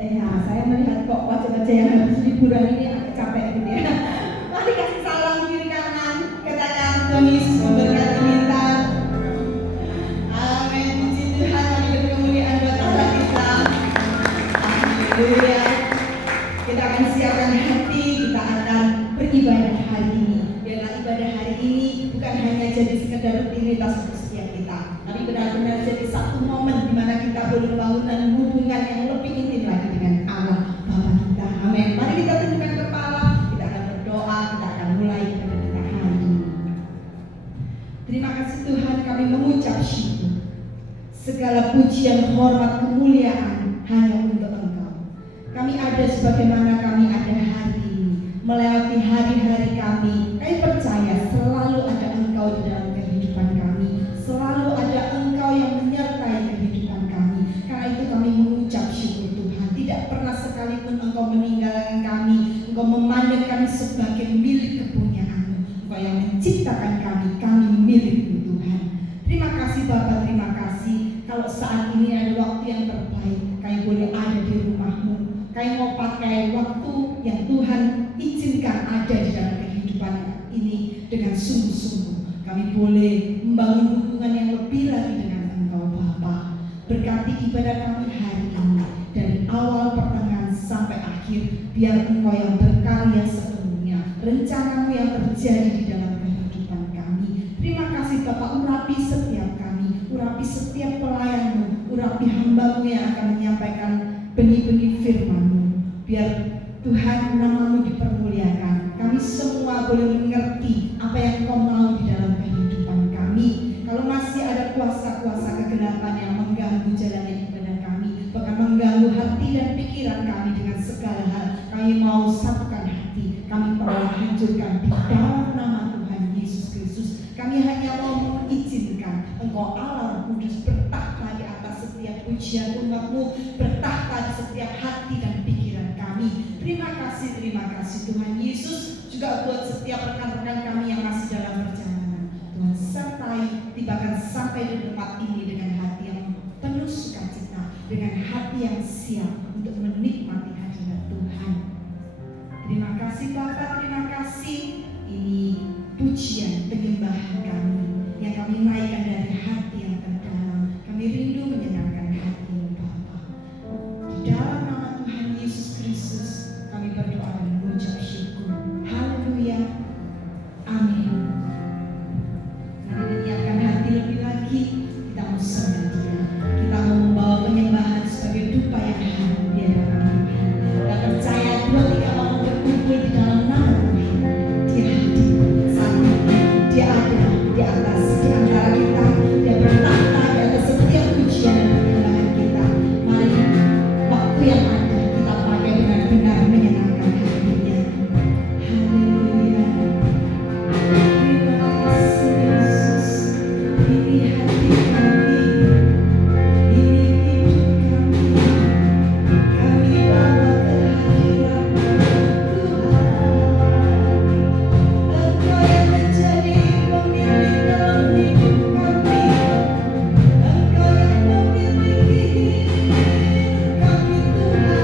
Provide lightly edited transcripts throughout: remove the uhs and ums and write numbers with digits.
Ya, saya melihat kok wajah-wajah yang habis liburan ini agak capek gitu ya. Mari kasih salam kiri kanan, katakan Tuhan Yesus memberkati kita. Amin, puji Tuhan, mari berkemuliaan buat Allah kita. Haleluya. Kita akan siapkan hati, kita akan beribadah hari ini. Dan ibadah hari ini bukan hanya jadi sekedar rutinitas untuk setiap kita, tapi benar-benar jadi satu momen di mana kita boleh bangun hubungan yang lebih intim lagi dengan Allah Bapa kita. Amin. Mari kita tundukkan kepala, kita akan berdoa, kita akan mulai ibadah kita hari ini. Terima kasih Tuhan, kami mengucap syukur. Segala pujian, hormat, kemuliaan hanya untuk Engkau. Kami ada sebagaimana kami ada hari ini, melewati hari-hari kami. Kami percaya selalu ada Engkau di dalam kehidupan kami, selalu ada Engkau yang menyertai kehidupan kami. Karena itu kami mengucap syukur Tuhan. Tidak pernah sekalipun Engkau meninggalkan kami. Engkau memandang kami sebagai milik kepunyaan-Mu. Engkau yang menciptakan kami milik-Mu Tuhan. Terima kasih Bapa, terima kasih. Kalau saat ini ada waktu yang terbaik, kami boleh ada di rumah-Mu. Kami mau pakai waktu yang Tuhan izinkan ada di dalam kehidupan ini dengan sungguh-sungguh. Kami boleh membangun hubungan yang lebih lagi dengan Engkau Bapa. Berkati ibadah kami hari ini dari awal, pertengahan sampai akhir. Biar Engkau yang berkarya sepenuhnya, rencana-Mu yang terjadi di dalam kehidupan kami. Terima kasih Bapak, urapi setiap kami, urapi setiap pelayan-Mu, urapi hamba-Mu yang akan menyampaikan benih-benih firman-Mu. Biar Tuhan nama-Mu dipermuliakan. Kami semua boleh mengerti apa yang Engkau mau di dalam kehidupan kami. Kalau masih ada kuasa-kuasa kegelapan yang mengganggu jalannya ibadah kami, bahkan mengganggu hati dan pikiran kami dengan segala hal, kami mau satukan hati. Kami mau hancurkan di dalam nama Tuhan Yesus Kristus. Kami hanya mau mengizinkan Engkau Allah Kudus bertahta di atas setiap pujian umat-Mu, bertahta di setiap hati dan pikiran kami. Terima kasih Tuhan Yesus. Juga buat setiap rekan-rekan kami yang masih dalam perjalanan, Tuhan sertai, tibakan sampai di tempat ini dengan hati yang penuh sukacita, dengan hati yang siap untuk menikmati hadirat Tuhan. Terima kasih Bapa, terima kasih. Ini pujian penyembahan kami yang kami naikkan dari hati yang terdalam. Kami rindu menyenangkan hati-Mu Bapa. Di dalam nama Tuhan Yesus Kristus kami berdoa dan mengucap syukur. Haleluya. Amin. Mari menyiapkan hati lebih lagi. Kita mau sembah Dia. Kita mau membawa penyembahan sebagai dupa yang harum di hadapan Tuhan. Kita percaya 2-3 orang berkumpul di dalam nama Tuhan. Dia hadir saat ini. Dia ada di atas, di antara kita. Dia bertahta di atas setiap pujian dan penyembahan kita. Mari waktu yang ada kita pakai benar-benar menyenangkan hatinya. Haleluya. Terima kasih Yesus. Ini hati kami, ini hidup kami. Kami bawa ke hadirat-Mu Tuhan. Engkau yang menjadi pemilik dalam hidup kami. Engkau yang memiliki hidup kami Tuhan.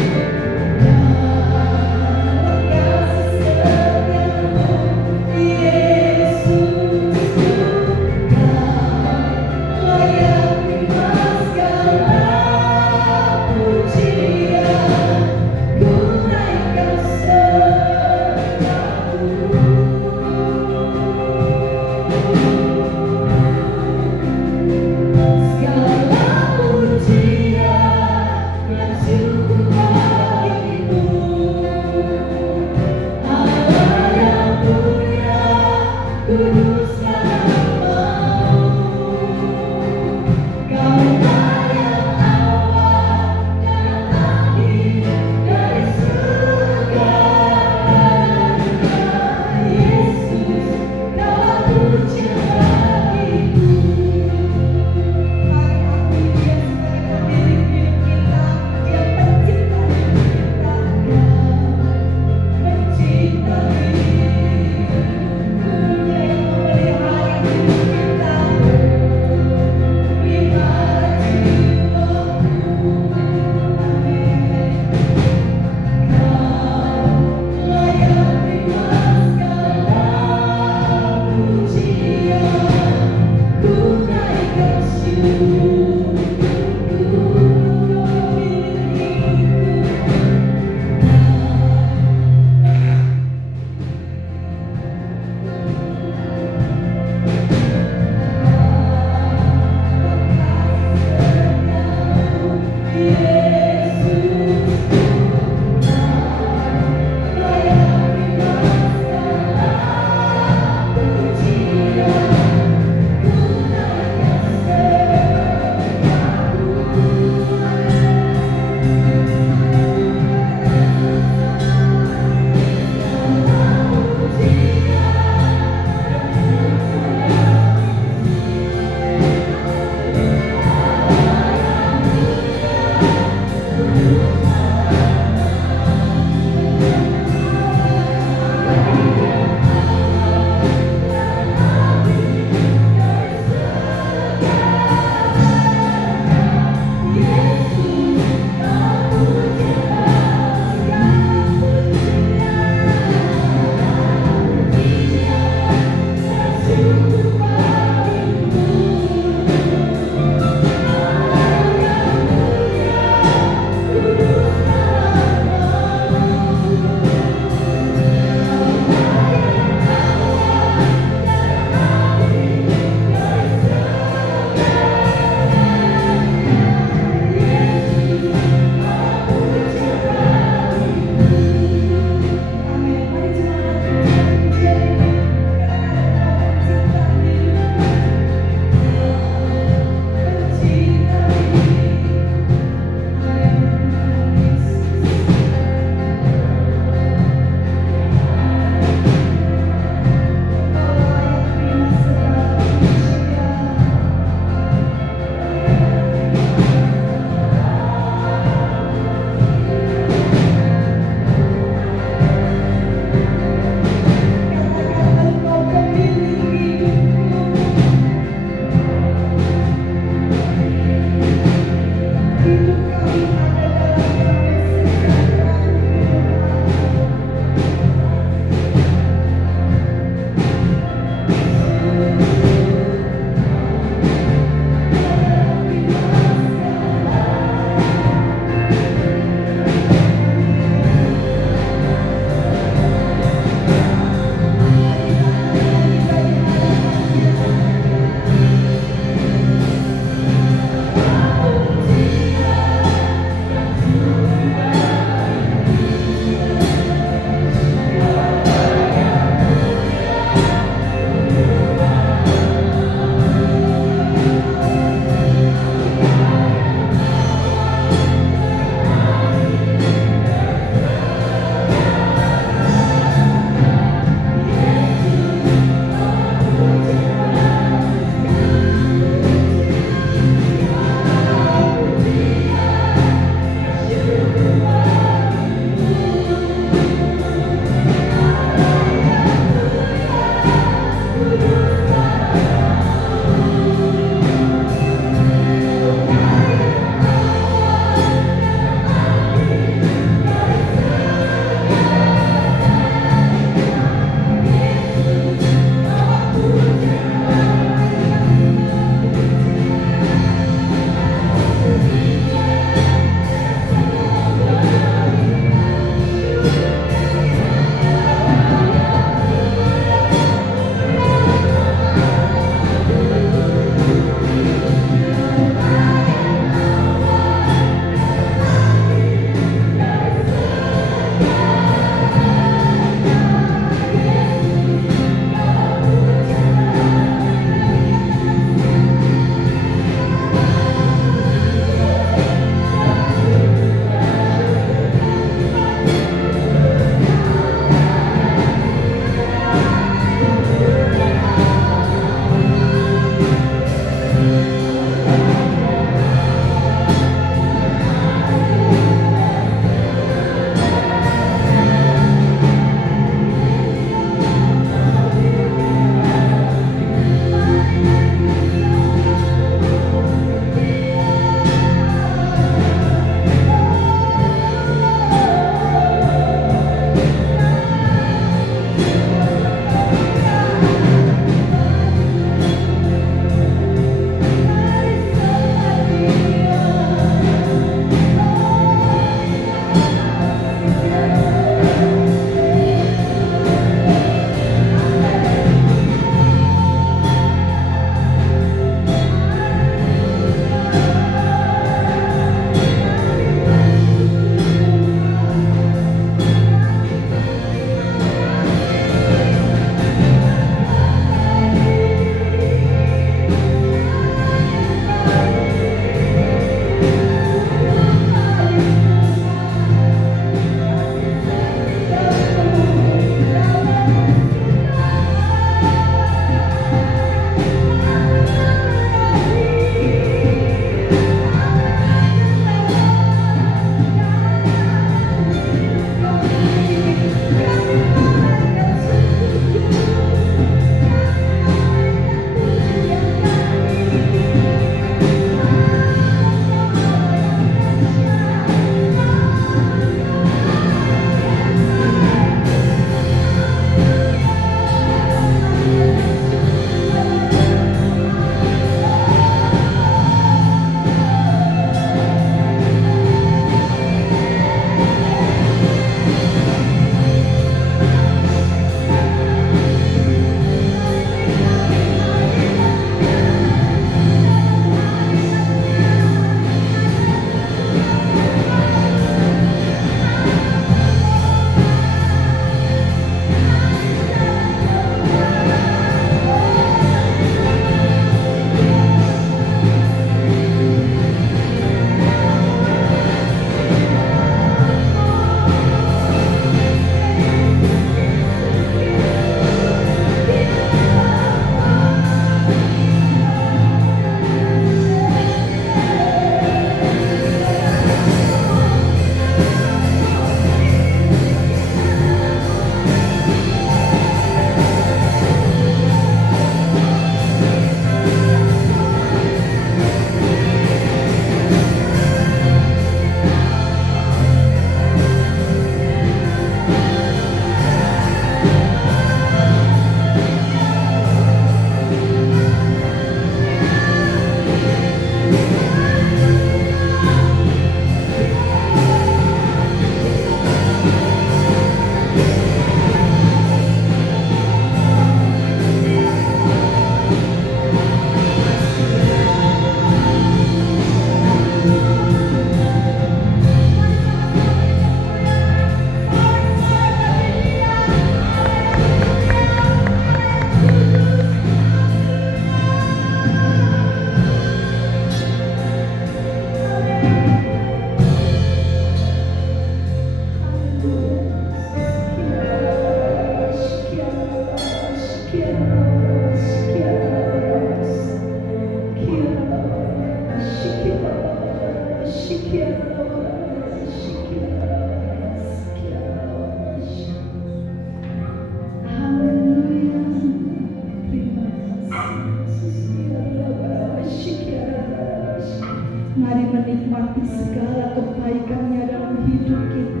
Mari menikmati segala kebaikannya dalam hidup kita.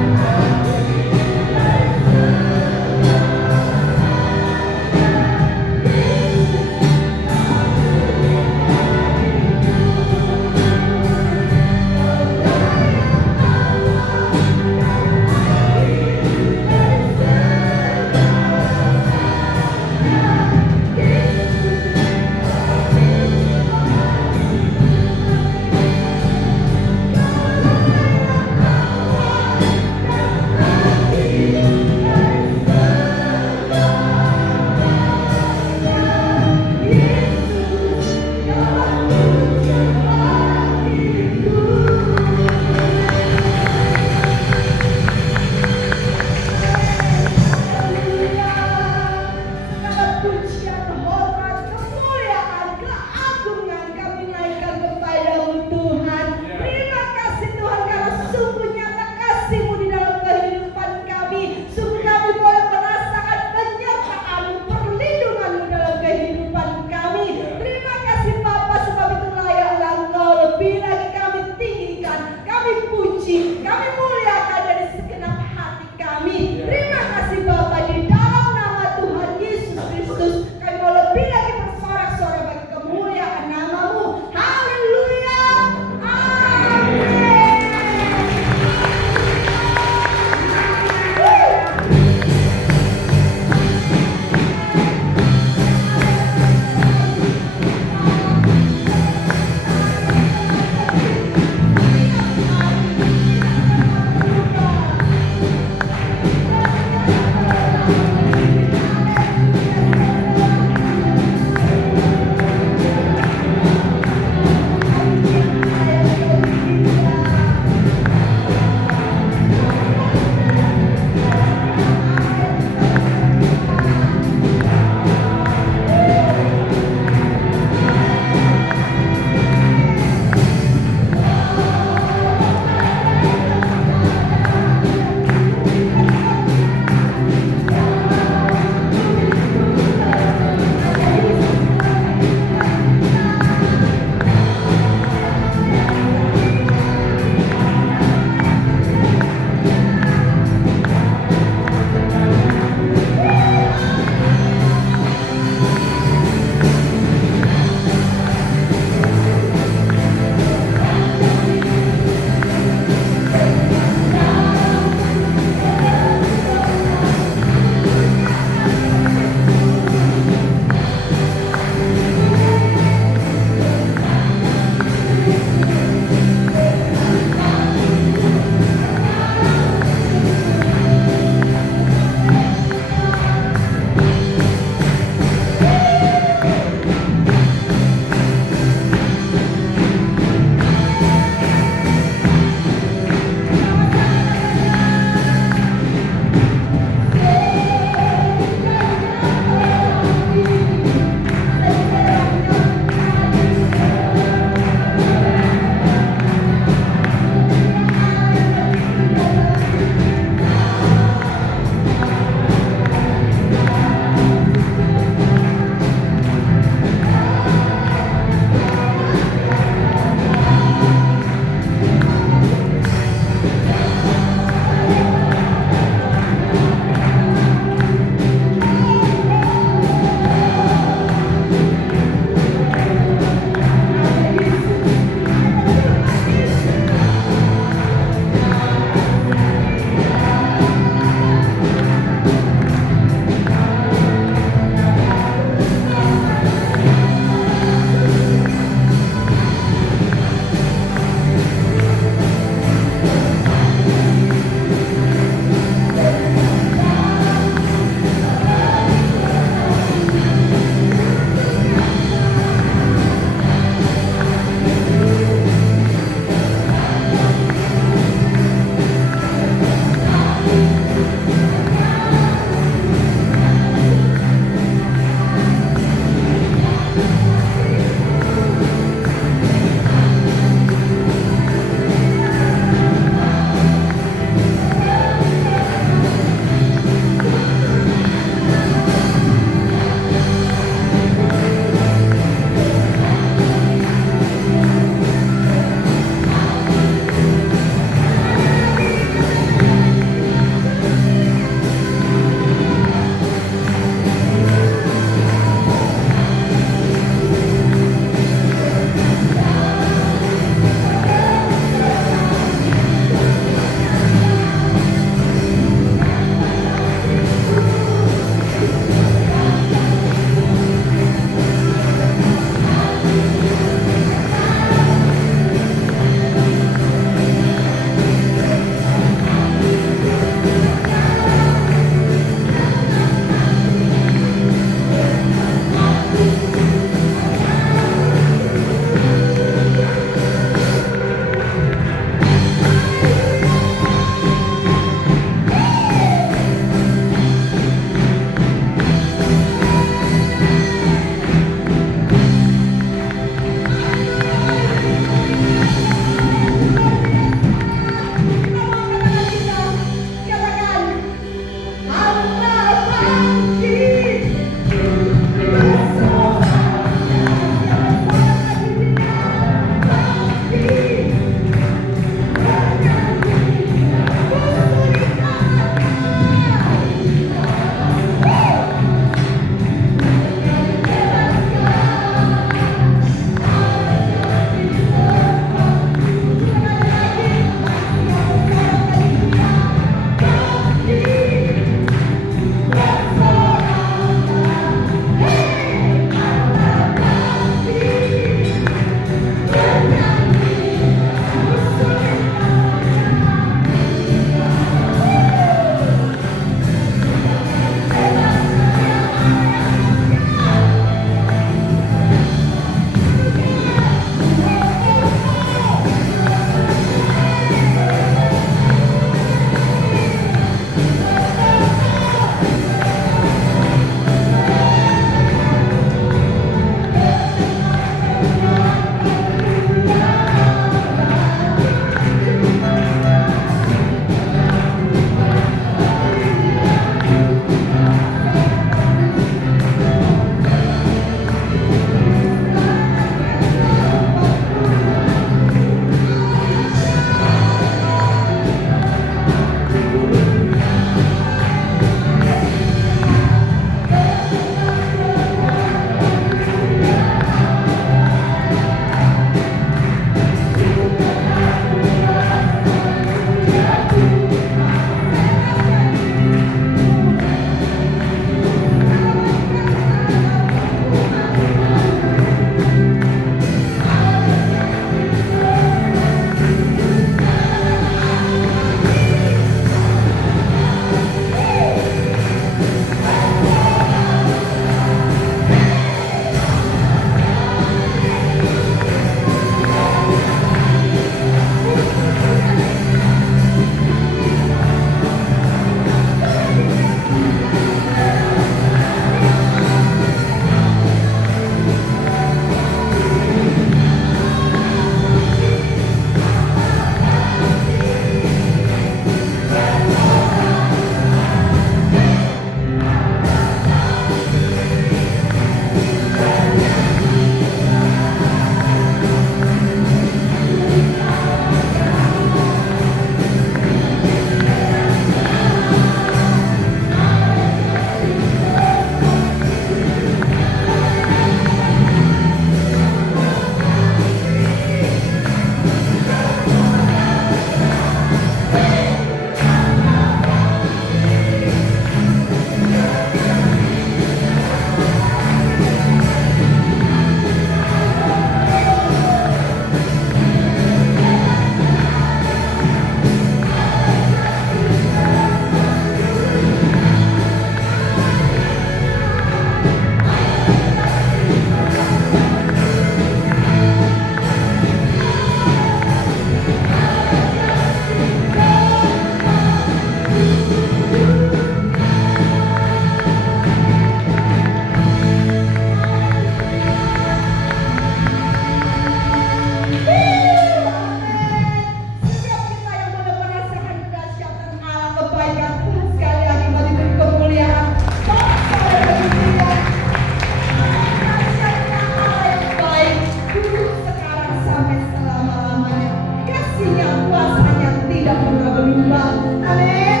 bertambah. Amin.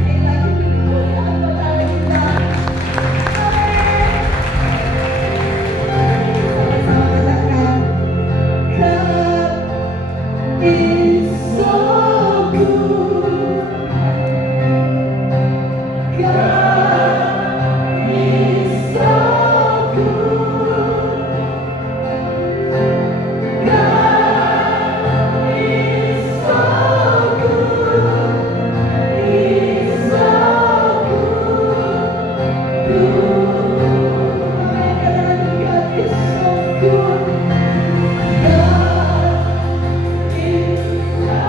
Sekali lagi kemuliaan buat Allah kita. Sama-sama katakan, God is so good. God is so good. God is so good. He's so good. Amin. Katakan, God is so good. God is so good.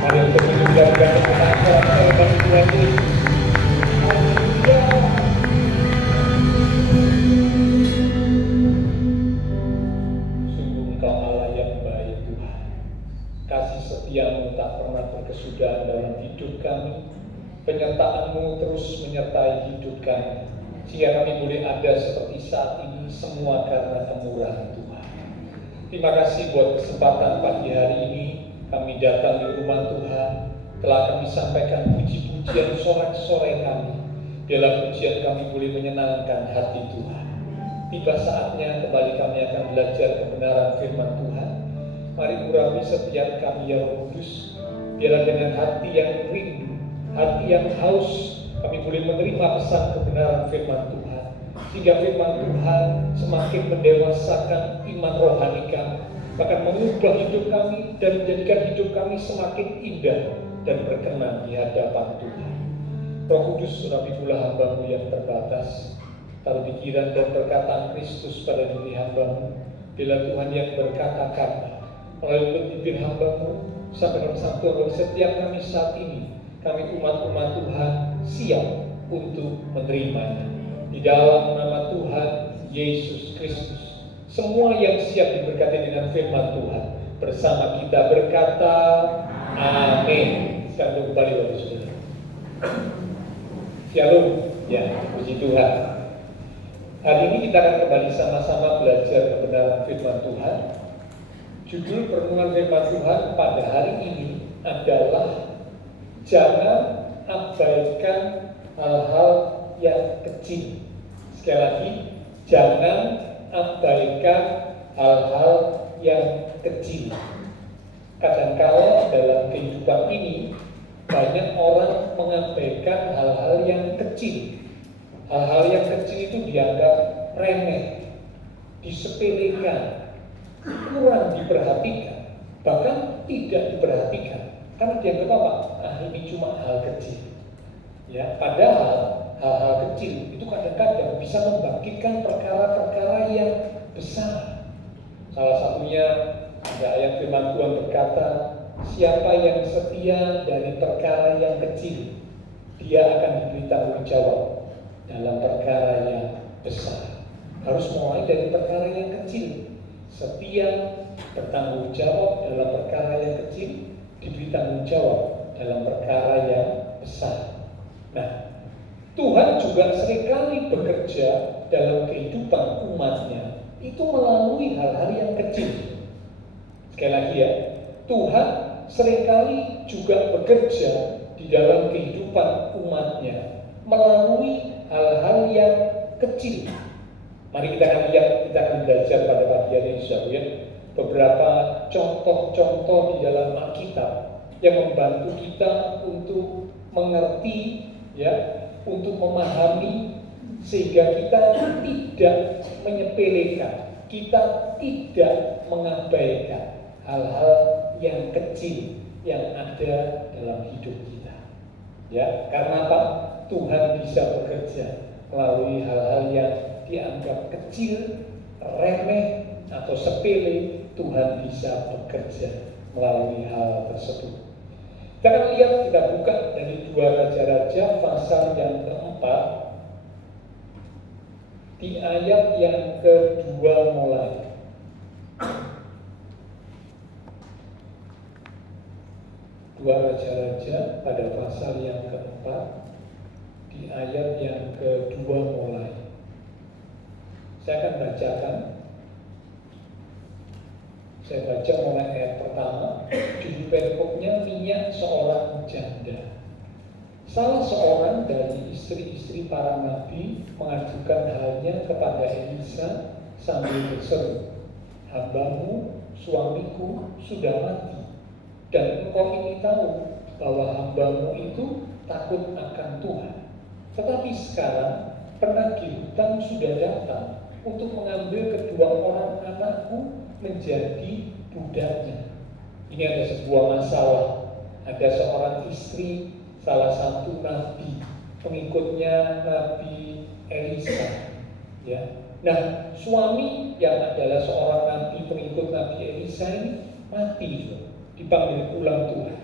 Haleluya. Penyertaan-Mu terus menyertai hidup kami, sehingga kami boleh ada seperti saat ini, semua karena kemurahan Tuhan. Terima kasih buat kesempatan pagi hari ini, kami datang di rumah Tuhan, telah kami sampaikan puji-pujian sorak-sorai kami. Biarlah pujian kami boleh menyenangkan hati Tuhan. Tiba saatnya kembali kami akan belajar kebenaran firman Tuhan. Mari urapi setiap kami ya Roh Kudus. Biarlah dengan hati yang rindu, hati yang haus, kami boleh menerima pesan kebenaran firman Tuhan. Sehingga firman Tuhan semakin mendewasakan iman rohani kami, bahkan mengubah hidup kami dan menjadikan hidup kami semakin indah dan berkenan di hadapan Tuhan. Roh Kudus, urapi pula hamba-Mu yang terbatas. Taruh pikiran dan perkataan Kristus pada diri hamba-Mu. Bila Tuhan yang berkata-kata melalui bibir hamba-Mu, sampai bersatu setiap kami saat ini, kami umat-umat Tuhan siap untuk menerimanya. Di dalam nama Tuhan Yesus Kristus, semua yang siap diberkati dengan firman Tuhan bersama kita berkata amin. Sekarang kembali Bapak Saudara. Shalom, ya, puji Tuhan. Hari ini kita akan kembali sama-sama belajar kebenaran firman Tuhan. Judul perenungan firman Tuhan pada hari ini adalah jangan abaikan hal-hal yang kecil. Sekali lagi, jangan abaikan hal-hal yang kecil. Kadang-kala dalam kehidupan ini banyak orang mengabaikan hal-hal yang kecil. Hal-hal yang kecil itu dianggap remeh, disepelekan, kurang diperhatikan, bahkan tidak diperhatikan. Karena dianggap apa? Ini cuma hal kecil. Ya, padahal hal-hal kecil itu kadang-kadang bisa membangkitkan perkara-perkara yang besar. Salah satunya ada ayat firman Tuhan berkata, siapa yang setia dari perkara yang kecil, dia akan diberi tanggung jawab dalam perkara yang besar. Harus mulai dari perkara yang kecil. Setia, bertanggung jawab dalam perkara yang kecil, diberi tanggung jawab dalam perkara yang besar. Nah, Tuhan juga seringkali bekerja dalam kehidupan umatnya itu melalui hal-hal yang kecil. Sekali lagi ya, Tuhan seringkali juga bekerja di dalam kehidupan umatnya melalui hal-hal yang kecil. Mari kita akan lihat, kita akan belajar pada pagi hari ini ya, beberapa contoh-contoh di dalam Alkitab yang membantu kita untuk mengerti ya, untuk memahami sehingga kita tidak menyepelekan, kita tidak mengabaikan hal-hal yang kecil yang ada dalam hidup kita. Ya, karena apa? Tuhan bisa bekerja melalui hal-hal yang dianggap kecil, remeh atau sepele. Tuhan bisa bekerja melalui hal tersebut. Kita akan lihat, kita buka dari 2 Raja-Raja pasal yang keempat di ayat yang kedua mulai. 2 Raja-Raja pada pasal yang keempat di ayat yang kedua mulai. Saya akan bacakan. Saya baca mulai ayat pertama. Judul perikopnya minyak seorang janda. Salah seorang dari istri-istri para nabi mengajukan halnya kepada Elisa sambil berseru, "Hambamu, suamiku sudah mati, dan engkau ini tahu bahwa hambamu itu takut akan Tuhan. Tetapi sekarang penagih hutang sudah datang untuk mengambil kedua orang anakku menjadi budaknya." Ini ada sebuah masalah. Ada seorang istri, salah satu nabi, pengikutnya Nabi Elisa. Ya. Nah, suami yang adalah seorang nabi, pengikut Nabi Elisa ini mati, dipanggil pulang Tuhan.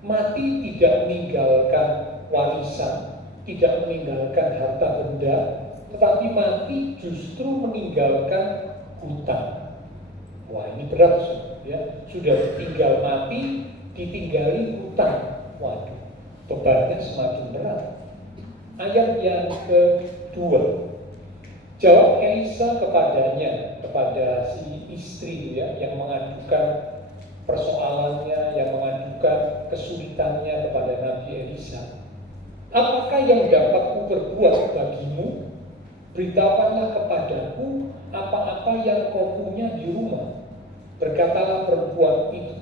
Mati tidak meninggalkan warisan, tidak meninggalkan harta benda, tetapi mati justru meninggalkan hutang. Wah, ini berat, ya. Sudah tinggal mati, ditinggali hutang. Waduh, bebannya semakin berat. Ayat yang kedua, jawab Elisa kepadanya, kepada si istri ya, yang mengadukan persoalan Apakah yang dapat kuperbuat bagimu? Beritakanlah kepadaku apa-apa yang kau punya di rumah. Berkatalah perempuan itu,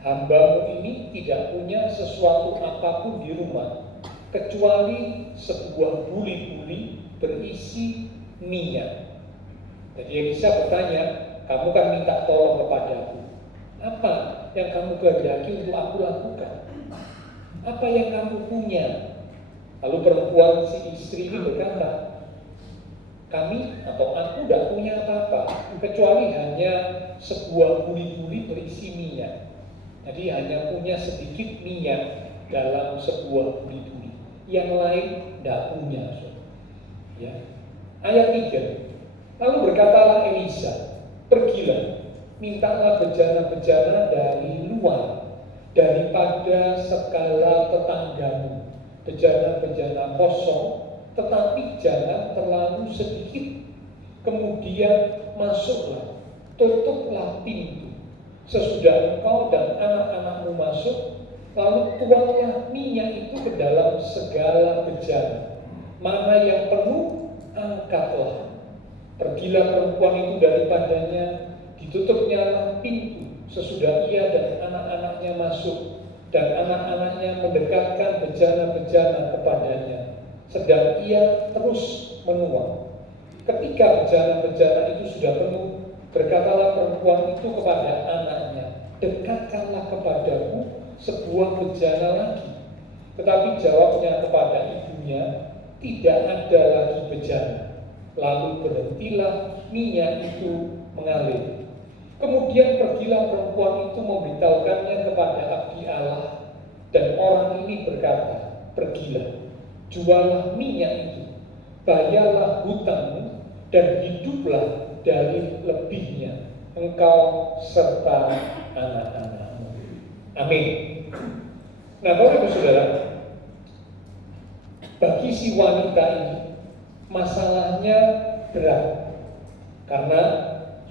hambamu ini tidak punya sesuatu apapun di rumah, kecuali sebuah buli-buli berisi minyak. Jadi Elisa bertanya, kamu kan minta tolong kepadaku. Apa yang kamu kehendaki untuk aku lakukan? Apa yang kamu punya? Lalu perempuan si istri ini berkata, kami atau aku tidak punya apa-apa, kecuali hanya sebuah buli-buli berisi minyak. Jadi hanya punya sedikit minyak dalam sebuah buli-buli. Yang lain tidak punya. Ya. Ayat 3. Lalu berkatalah Elisa, pergilah, mintalah bejana-bejana dari luar, daripada segala tetanggamu, bejana-bejana kosong, tetapi jangan terlalu sedikit. Kemudian masuklah, tutuplah pintu. Sesudah engkau dan anak-anakmu masuk, lalu tuanglah minyak itu ke dalam segala bejana. Mana yang penuh, angkatlah. Pergilah perempuan itu daripadanya, ditutupnya pintu. Sesudah ia dan anak-anaknya masuk, dan anak-anaknya mendekatkan bejana-bejana kepadanya, sedang ia terus menuang. Ketika bejana-bejana itu sudah penuh, berkatalah perempuan itu kepada anaknya, dekatkanlah kepadaku sebuah bejana lagi. Tetapi jawabnya kepada ibunya, tidak ada lagi bejana. Lalu berhentilah minyak itu mengalir. Kemudian pergilah perempuan itu memberitahukannya kepada abdi Allah, dan orang ini berkata, pergilah, jualah minyak itu, bayarlah hutangmu, dan hiduplah dari lebihnya, engkau serta anak-anakmu. Amin. Nah, Bapak Ibu Saudara, bagi si wanita ini masalahnya berat, karena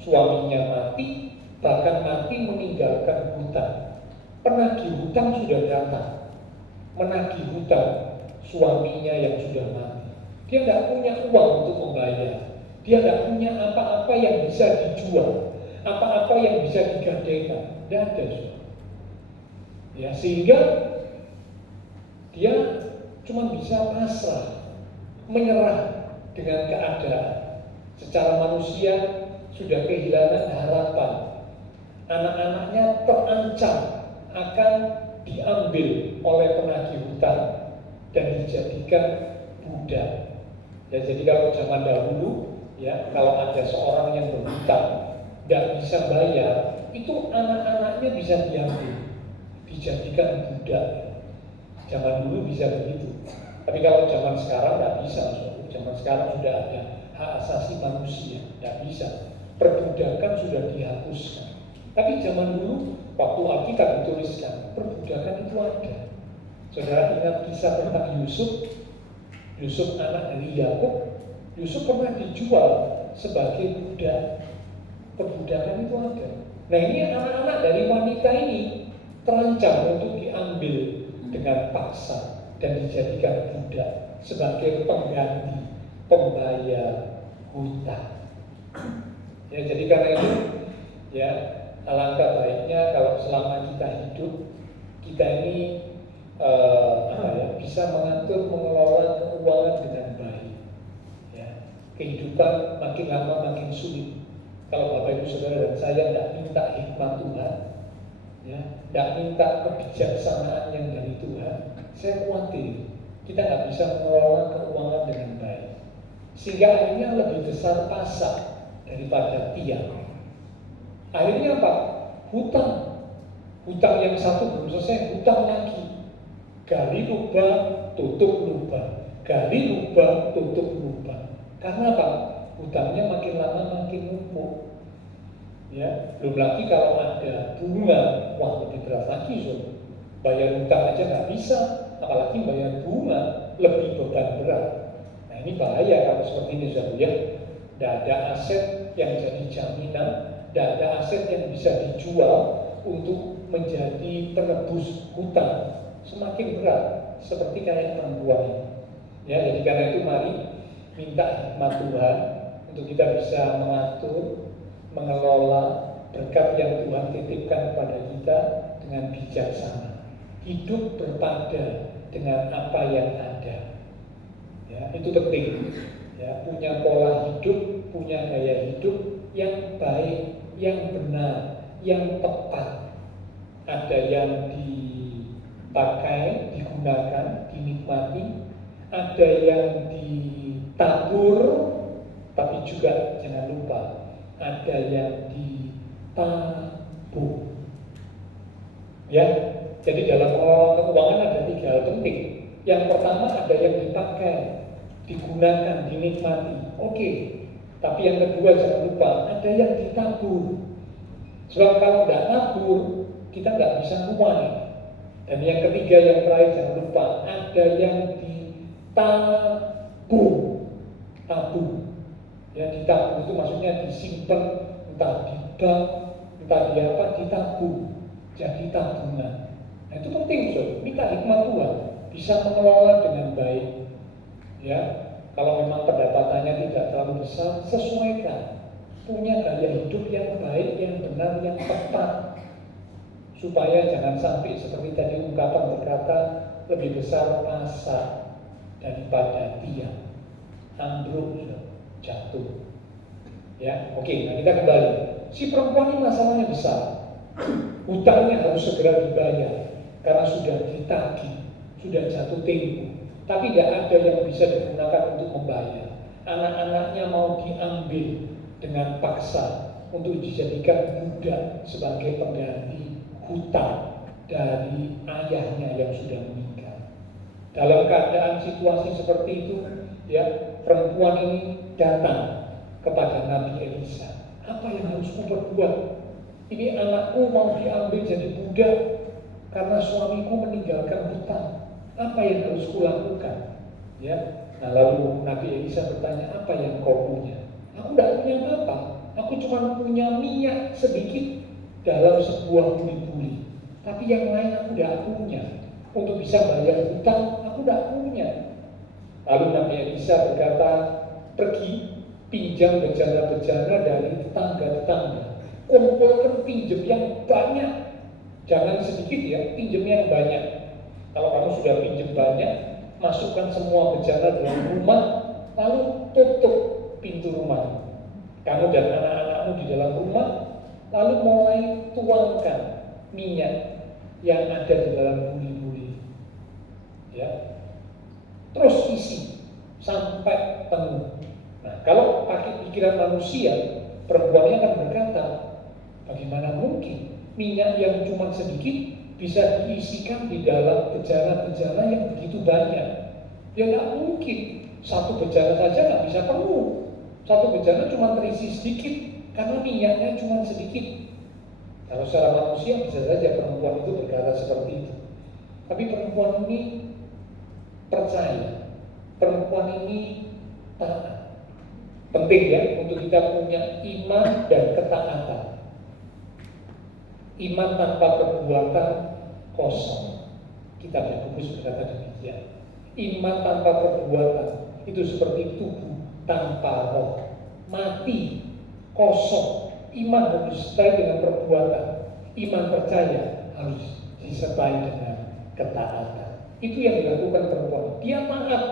suaminya mati, bahkan mati meninggalkan hutang. Penagih hutang sudah datang, menagih hutang suaminya yang sudah mati. Dia tidak punya uang untuk membayar. Dia tidak punya apa-apa yang bisa dijual, apa-apa yang bisa digadaikan. Tidak ada. Ya, sehingga dia cuma bisa pasrah, menyerah dengan keadaan. Secara manusia sudah kehilangan harapan. Anak-anaknya terancam akan diambil oleh penagih hutang dan dijadikan budak. Ya, jadi kalau zaman dahulu, ya, kalau ada seorang yang berhutang tidak bisa bayar, itu anak-anaknya bisa diambil, dijadikan budak. Zaman dulu bisa begitu. Tapi kalau zaman sekarang tidak bisa. Zaman sekarang sudah ada hak asasi manusia, tidak bisa. Perbudakan sudah dihapuskan. Tapi zaman dulu, waktu Alkitab dituliskan, perbudakan itu ada. Saudara ingat kisah tentang Yusuf? Yusuf anak dari Yakub. Yusuf pernah dijual sebagai budak. Perbudakan itu ada. Nah, ini anak-anak dari wanita ini terancam untuk diambil dengan paksa dan dijadikan budak sebagai pengganti pembayar hutang. Ya, jadi karena itu, ya, alangkah baiknya kalau selama kita hidup, kita ini bisa mengatur, mengelola keuangan dengan baik. Ya, kehidupan makin lama makin sulit. Kalau Bapak Ibu Saudara dan saya tidak minta hikmat Tuhan, ya, tidak minta kebijaksanaan yang dari Tuhan, saya khawatir kita nggak bisa mengelola keuangan dengan baik, sehingga akhirnya lebih besar pasak daripada tiang. Akhirnya apa? Hutang yang satu belum selesai, hutang lagi. Gali lubang, tutup lubang. Gali lubang, tutup lubang. Karena apa? Hutangnya makin lama makin numpuk. Ya, belum lagi kalau ada bunga, wah lebih berat lagi, so. Bayar hutang aja nggak bisa, apalagi bayar bunga, lebih beban berat. Nah, ini bahaya kalau seperti ini, saudara, ya. Tidak ada aset yang jadi jaminan, tidak ada aset yang bisa dijual untuk menjadi penebus hutang. semakin berat seperti kayak perempuan ini. Ya, jadi karena itu mari minta hikmat Tuhan untuk kita bisa mengatur, mengelola berkat yang Tuhan titipkan kepada kita dengan bijaksana. Hidup berpada dengan apa yang ada. Ya, itu penting. Ya, punya pola hidup, punya gaya hidup yang baik, yang benar, yang tepat. Ada yang dipakai, digunakan, dinikmati, ada yang ditabur, tapi juga jangan lupa ada yang ditabung. Ya, jadi dalam pengelolaan keuangan ada 3 hal penting. Yang pertama ada yang dipakai, digunakan, dinikmati. Oke. Tapi yang kedua jangan lupa ada yang ditabur. Sebab kalau nggak tabur, kita nggak bisa nuai. Dan yang ketiga yang terakhir jangan lupa ada yang ditabung. Tabung. Ya, ditabung itu maksudnya disimpan, entah di bank, entah di apa, ditabung. Jadi tabungan. Nah itu penting, so. Minta hikmat Tuhan bisa mengelola dengan baik. Ya, kalau memang pendapatannya tidak terlalu besar, sesuaikan. Punya gaya hidup yang baik, yang benar, yang tepat. Supaya jangan sampai seperti tadi ungkapan berkata, lebih besar asa daripada tiang. Ambruk, jatuh. Ya, oke, nah kita kembali. Si perempuan ini masalahnya besar. Hutangnya harus segera dibayar karena sudah ditagih, sudah jatuh tempo. Tapi tidak ada yang bisa digunakan untuk membayar. Anak-anaknya mau diambil dengan paksa untuk dijadikan budak sebagai pengganti hutang dari ayahnya yang sudah meninggal. Dalam keadaan situasi seperti itu, ya, perempuan ini datang kepada Nabi Elisa. Apa yang harus kuperbuat? Ini anakku mau diambil jadi budak karena suamiku meninggalkan hutang. Apa yang harus kulakukan? Ya, nah lalu Nabi Elisa bertanya, apa yang kau punya? Aku tidak punya apa-apa. Aku cuma punya minyak sedikit dalam sebuah buli-buli. Tapi yang lain aku tidak punya. Untuk bisa bayar hutang, aku tidak punya. Lalu Nabi Elisa berkata, pergi pinjam bejana-bejana dari tetangga-tetangga. Kumpulkan pinjam yang banyak. Jangan sedikit ya, pinjam yang banyak. Kalau kamu sudah pinjam banyak, masukkan semua bejana dalam rumah, lalu tutup pintu rumah. Kamu dan anak-anakmu di dalam rumah, lalu mulai tuangkan minyak yang ada di dalam buli-buli. Ya, terus isi sampai penuh. Nah, kalau pakai pikiran manusia, perempuannya akan berkata, bagaimana mungkin minyak yang cuma sedikit bisa diisikan di dalam bejana-bejana yang begitu banyak? Ya nggak mungkin. Satu bejana saja nggak bisa penuh. Satu bejana cuma terisi sedikit karena minyaknya cuma sedikit. Kalau secara manusia bisa saja perempuan itu berkata seperti itu. Tapi perempuan ini percaya. Perempuan ini taat. Penting ya untuk kita punya iman dan ketaatan. Iman tanpa perbuatan kosong. Kitab Yakobus berkata demikian. Iman tanpa perbuatan itu seperti tubuh tanpa roh, mati, kosong. Iman harus disertai dengan perbuatan. Iman percaya harus disertai dengan ketaatan. Itu yang dilakukan perempuan. Dia taat,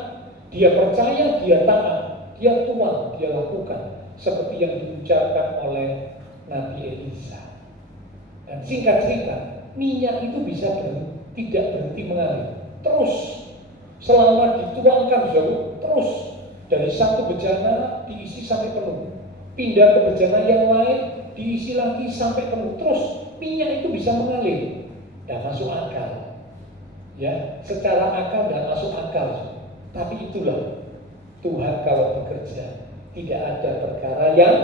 dia percaya, dia taat, dia tuang, dia lakukan seperti yang diucapkan oleh Nabi Elisa. Dan singkat cerita, minyak itu bisa tidak berhenti mengalir. Terus, selama dituangkan jauh, terus dari satu bejana diisi sampai penuh. Pindah ke bejana yang lain, diisi lagi sampai penuh. Terus, minyak itu bisa mengalir. Dan masuk akal. Ya, secara akal dan masuk akal. Tapi itulah Tuhan kalau bekerja, tidak ada perkara yang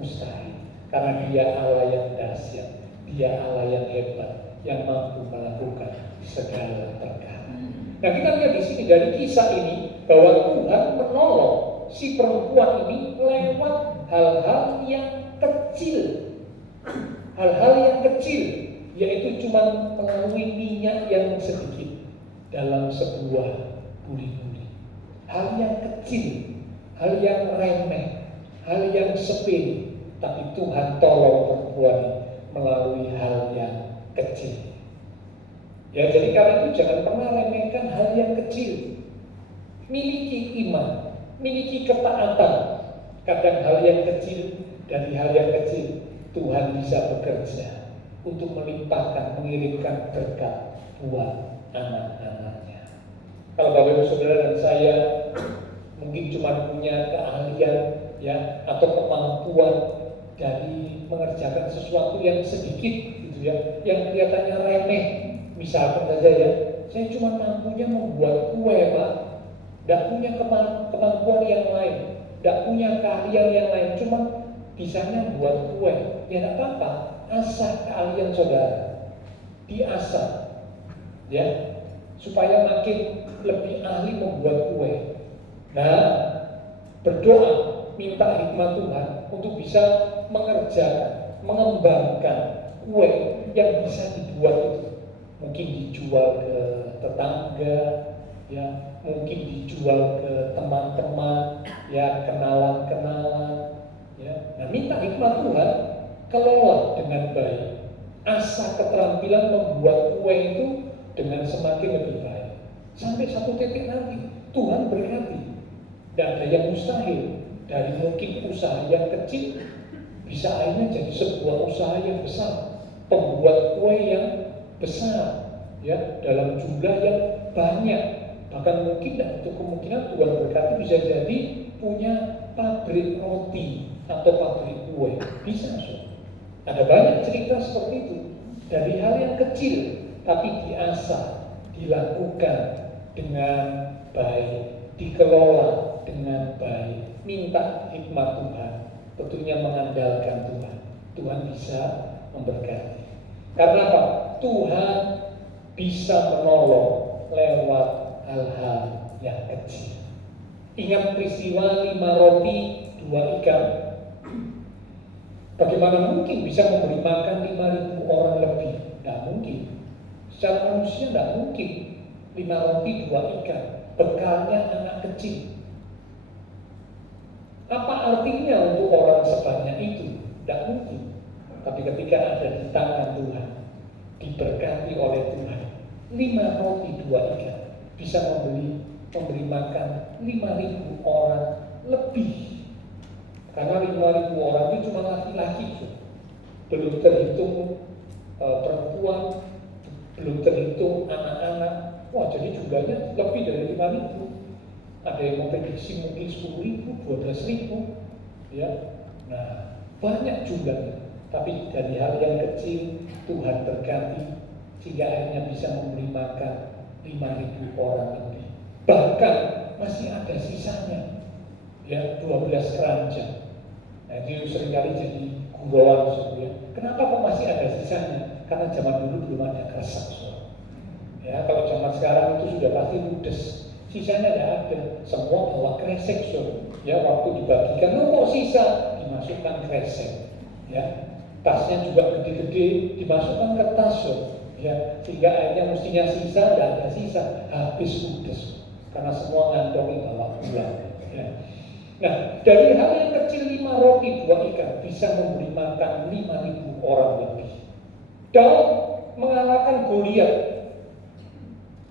mustahil. Karena Dia Allah yang dahsyat. Dia Allah yang hebat, yang mampu melakukan segala perkara. Nah, kita lihat di sini dari kisah ini bahwa Tuhan menolong si perempuan ini lewat hal-hal yang kecil. Hal-hal yang kecil, yaitu cuma melalui minyak yang sedikit. dalam sebuah buli-buli. Hal yang kecil, hal yang remeh, hal yang sepele, tapi Tuhan tolong perempuan melalui hal yang kecil. Ya, jadi karena itu jangan pernah remehkan hal yang kecil. Miliki iman, miliki ketaatan. Kadang hal yang kecil, dari hal yang kecil Tuhan bisa bekerja untuk melimpahkan, mengirimkan berkat buat anak-anaknya. Kalau Bapak Ibu Saudara dan saya mungkin cuma punya keahlian ya atau kemampuan dari mengerjakan sesuatu yang sedikit gitu ya, yang kelihatannya remeh. Misalkan saja ya, saya cuma mampunya membuat kue, Pak. Tidak punya kemampuan yang lain, tidak punya keahlian yang lain, cuma bisanya buat kue. Ya tidak apa-apa, asah keahlian saudara, diasah, ya, supaya makin lebih ahli membuat kue. Nah, berdoa, minta hikmat Tuhan untuk bisa mengerjakan, mengembangkan kue yang bisa dibuat itu. Mungkin dijual ke tetangga, ya, mungkin dijual ke teman-teman, ya, kenalan-kenalan, ya. Nah, minta hikmat Tuhan, kelola dengan baik, asah keterampilan membuat kue itu dengan semakin lebih baik. Sampai satu titik nanti Tuhan berkati. Dan ada yang mustahil. Dari mungkin usaha yang kecil bisa akhirnya jadi sebuah usaha yang besar, pembuat kue yang besar, ya, dalam jumlah yang banyak. Bahkan mungkin dan itu kemungkinan Tuhan berkati bisa jadi punya pabrik roti atau pabrik kue. Bisa, so. Ada banyak cerita seperti itu. Dari hal yang kecil tapi diasah, dilakukan dengan baik, dikelola dengan baik, minta hikmat Tuhan, tentunya mengandalkan Tuhan. Tuhan bisa memberkati. Karena apa? Tuhan bisa menolong lewat hal-hal yang kecil. Ingat peristiwa 5 roti 2 ikan. Bagaimana mungkin bisa memberi makan 5.000 orang lebih? Tidak mungkin. Secara manusia tidak mungkin. 5 roti 2 ikan. Bekalnya anak kecil. Apa artinya untuk orang sebanyak itu? Tidak mungkin. Tapi ketika ada di tangan Tuhan, diberkati oleh Tuhan, 5 roti 2 ikan bisa memberi makan 5.000 orang lebih. Karena 5.000 orang itu cuma laki-laki, belum terhitung perempuan, belum terhitung anak-anak. Wah, jadi jumlahnya lebih dari 5.000. Ada yang memprediksi mungkin 10.000, 12.000, ya. Nah, banyak jumlahnya. Tapi dari hal yang kecil Tuhan berkati sehingga akhirnya bisa memberi makan 5.000 orang lebih. Bahkan masih ada sisanya, ya, 12 keranjang. Nah, itu seringkali jadi gurauan, ya. Kenapa kok masih ada sisanya? Karena zaman dulu belum ada kresek, ya. Kalau zaman sekarang itu sudah pasti ludes. Sisanya tidak ada, semua bawa kresek, ya. Waktu dibagikan, kok sisa, dimasukkan kresek, ya. Tasnya juga gede-gede, dimasukkan ke tas, ya. Sehingga akhirnya mestinya sisa, tidak ada sisa, habis ludes, karena semua ngantongi bawa pulang, ya. Nah, dari hal yang kecil 5 roti 2 ikan bisa memberi makan 5.000 orang lebih. Daud mengalahkan Goliat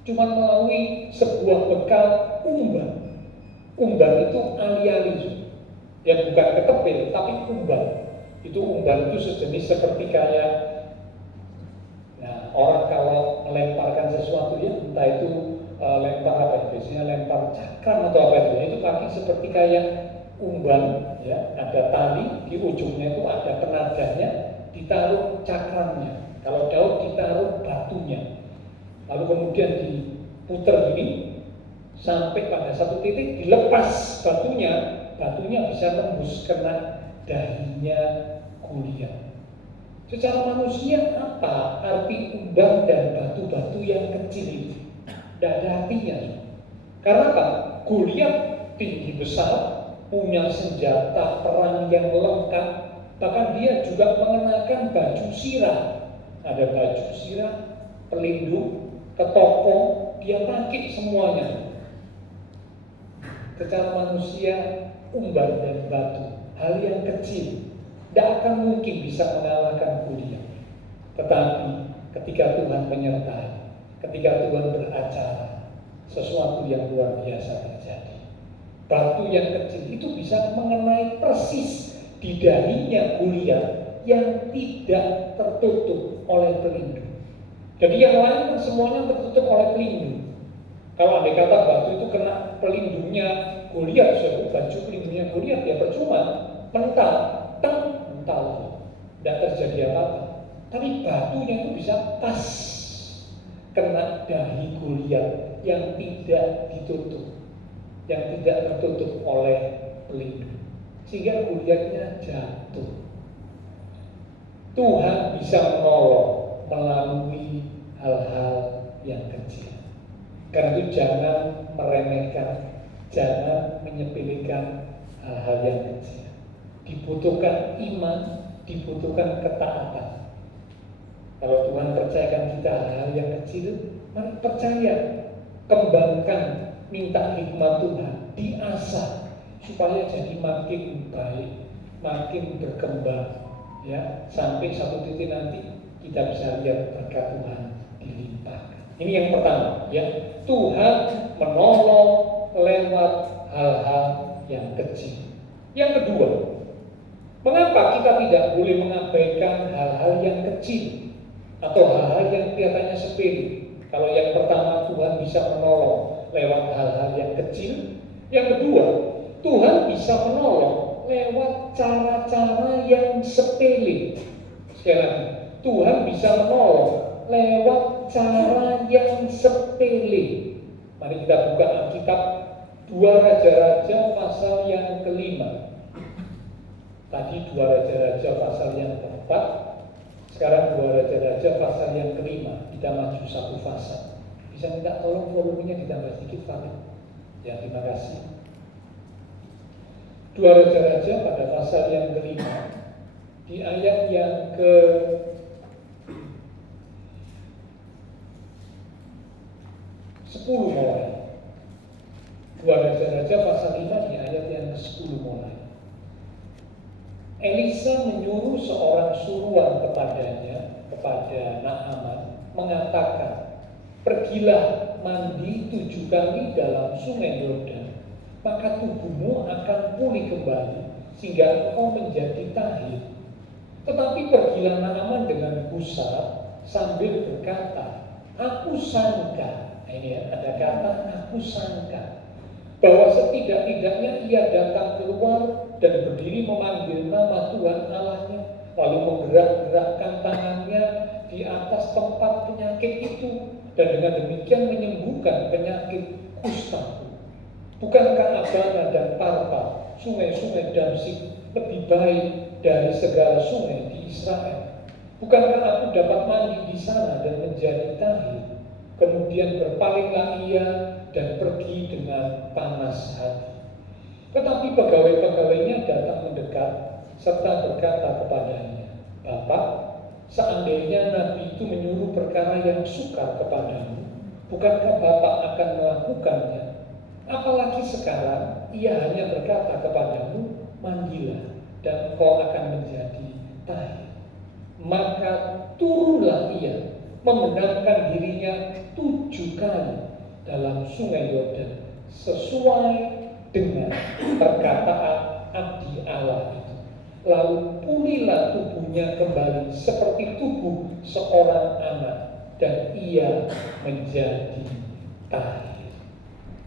cuma melalui sebuah bekal umban. Umban itu alih-alih, ya, bukan ketepil, tapi umban. Itu umban itu sejenis seperti kayak, nah, orang kalau melemparkan sesuatu, ya, entah itu lempar apa, biasanya lempar cakram atau apa itu kaki seperti kayak umban, ya, ada tali di ujungnya itu ada penadahnya, ditaruh cakramnya. Kalau Daud ditaruh batunya. Lalu kemudian diputer ini sampai pada satu titik dilepas batunya bisa tembus kena dahinya Goliat. Secara manusia apa arti umban dan batu-batu yang kecil itu? Tidak ada artinya. Karena apa? Goliat tinggi besar, punya senjata perang yang lengkap, bahkan dia juga mengenakan baju sirah. Ada baju sirah pelindung, ke toko, dia pakai semuanya. Secara manusia, umban dan batu, hal yang kecil, tidak akan mungkin bisa mengalahkan Goliat. Tetapi ketika Tuhan menyertai, ketika Tuhan beracara, sesuatu yang luar biasa terjadi. Batu yang kecil itu bisa mengenai persis di dahinya Goliat yang tidak tertutup oleh pelindung. Jadi yang lain kan semuanya tertutup oleh pelindung. Kalau andai kata batu itu kena pelindungnya Goliat, baju pelindungnya Goliat, ya percuma, mental, tidak terjadi apa-apa. Tapi batunya itu bisa pas kena dahi Goliat yang tidak ditutup, yang tidak tertutup oleh pelindung, sehingga Goliatnya jatuh. Tuhan bisa menolong melalui hal-hal yang kecil. Karena itu jangan meremehkan, jangan menyepelekan hal-hal yang kecil. Dibutuhkan iman, dibutuhkan ketaatan. Kalau Tuhan percayakan kita hal-hal yang kecil, mari percaya, kembangkan, minta hikmat Tuhan, diasah supaya jadi makin baik, makin berkembang, ya, sampai satu titik nanti kita bisa lihat berkat Tuhan dilimpahkan. Ini yang pertama, ya, Tuhan menolong lewat hal-hal yang kecil. Yang kedua, mengapa kita tidak boleh mengabaikan hal-hal yang kecil atau hal-hal yang kelihatannya sepele? Kalau yang pertama, Tuhan bisa menolong lewat hal-hal yang kecil. Yang kedua, Tuhan bisa menolong lewat cara-cara yang sepele. Sekali lagi, Tuhan bisa menolong lewat cara yang sepele. Mari kita buka Alkitab 2 Raja-Raja pasal yang ke-5. Tadi 2 Raja-Raja pasal yang ke-4, sekarang 2 Raja-Raja pasal yang ke-5. Kita maju satu pasal. Bisa minta tolong volumenya ditambah sedikit, Pak? Ya, terima kasih. 2 Raja-Raja pada pasal yang ke-5, di ayat yang ke-10 mulai. 2 Raja-Raja pasal 5 di ayat yang ke-10 mulai. Elisa menyuruh seorang suruhan kepadanya, kepada Naaman, mengatakan, pergilah mandi 7 kali dalam sungai Yordan, maka tubuhmu akan pulih kembali, sehingga engkau menjadi tahir. Tetapi pergilah Naaman dengan gusar sambil berkata, aku sangka, ini ya, ada kata aku sangka, bahwa setidak-tidaknya ia datang keluar dan berdiri memanggil nama Tuhan Allahnya, lalu menggerak-gerakkan tangannya di atas tempat penyakit itu, dan dengan demikian menyembuhkan penyakit kustaku. Bukankah Abana dan Parpa, sungai-sungai Damsik, lebih baik dari segala sungai di Israel? Bukankah aku dapat mandi di sana dan menjadi tahir? Kemudian berpalinglah ia dan pergi dengan panas hati. Tetapi pegawai-pegawainya datang mendekat serta berkata kepadanya, Bapak, seandainya Nabi itu menyuruh perkara yang sukar kepadamu, bukankah Bapak akan melakukannya? Apalagi sekarang ia hanya berkata kepadamu, mandilah dan kau akan menjadi tahir. Maka turunlah ia, membenamkan dirinya 7 kali dalam sungai Yordan, sesuai dengan perkataan abdi Allah itu. Lalu pulihlah tubuhnya kembali seperti tubuh seorang anak, dan ia menjadi tahir.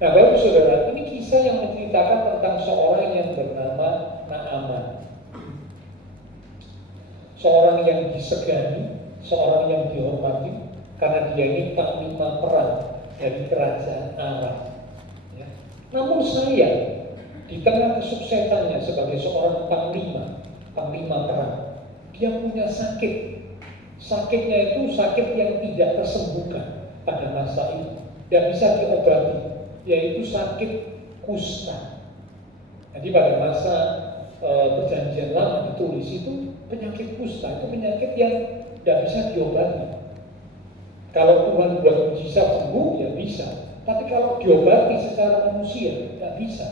Nah, Bapak Saudara, ini kisah yang menceritakan tentang seorang yang bernama Naaman. Seorang yang disegani, seorang yang dihormati, karena dia ini panglima perang dari kerajaan Aram. Ya. Namun sayang, di tengah kesuksesannya sebagai seorang panglima perang, dia punya sakit. Sakitnya itu sakit yang tidak tersembuhkan pada masa itu, dan bisa diobati, yaitu sakit kusta. Jadi pada masa perjanjian lama ditulis itu, penyakit kusta itu penyakit yang tidak bisa diobati. Kalau Tuhan buat mujizat sembuh, ya bisa. Tapi kalau diobati secara manusia, nggak bisa.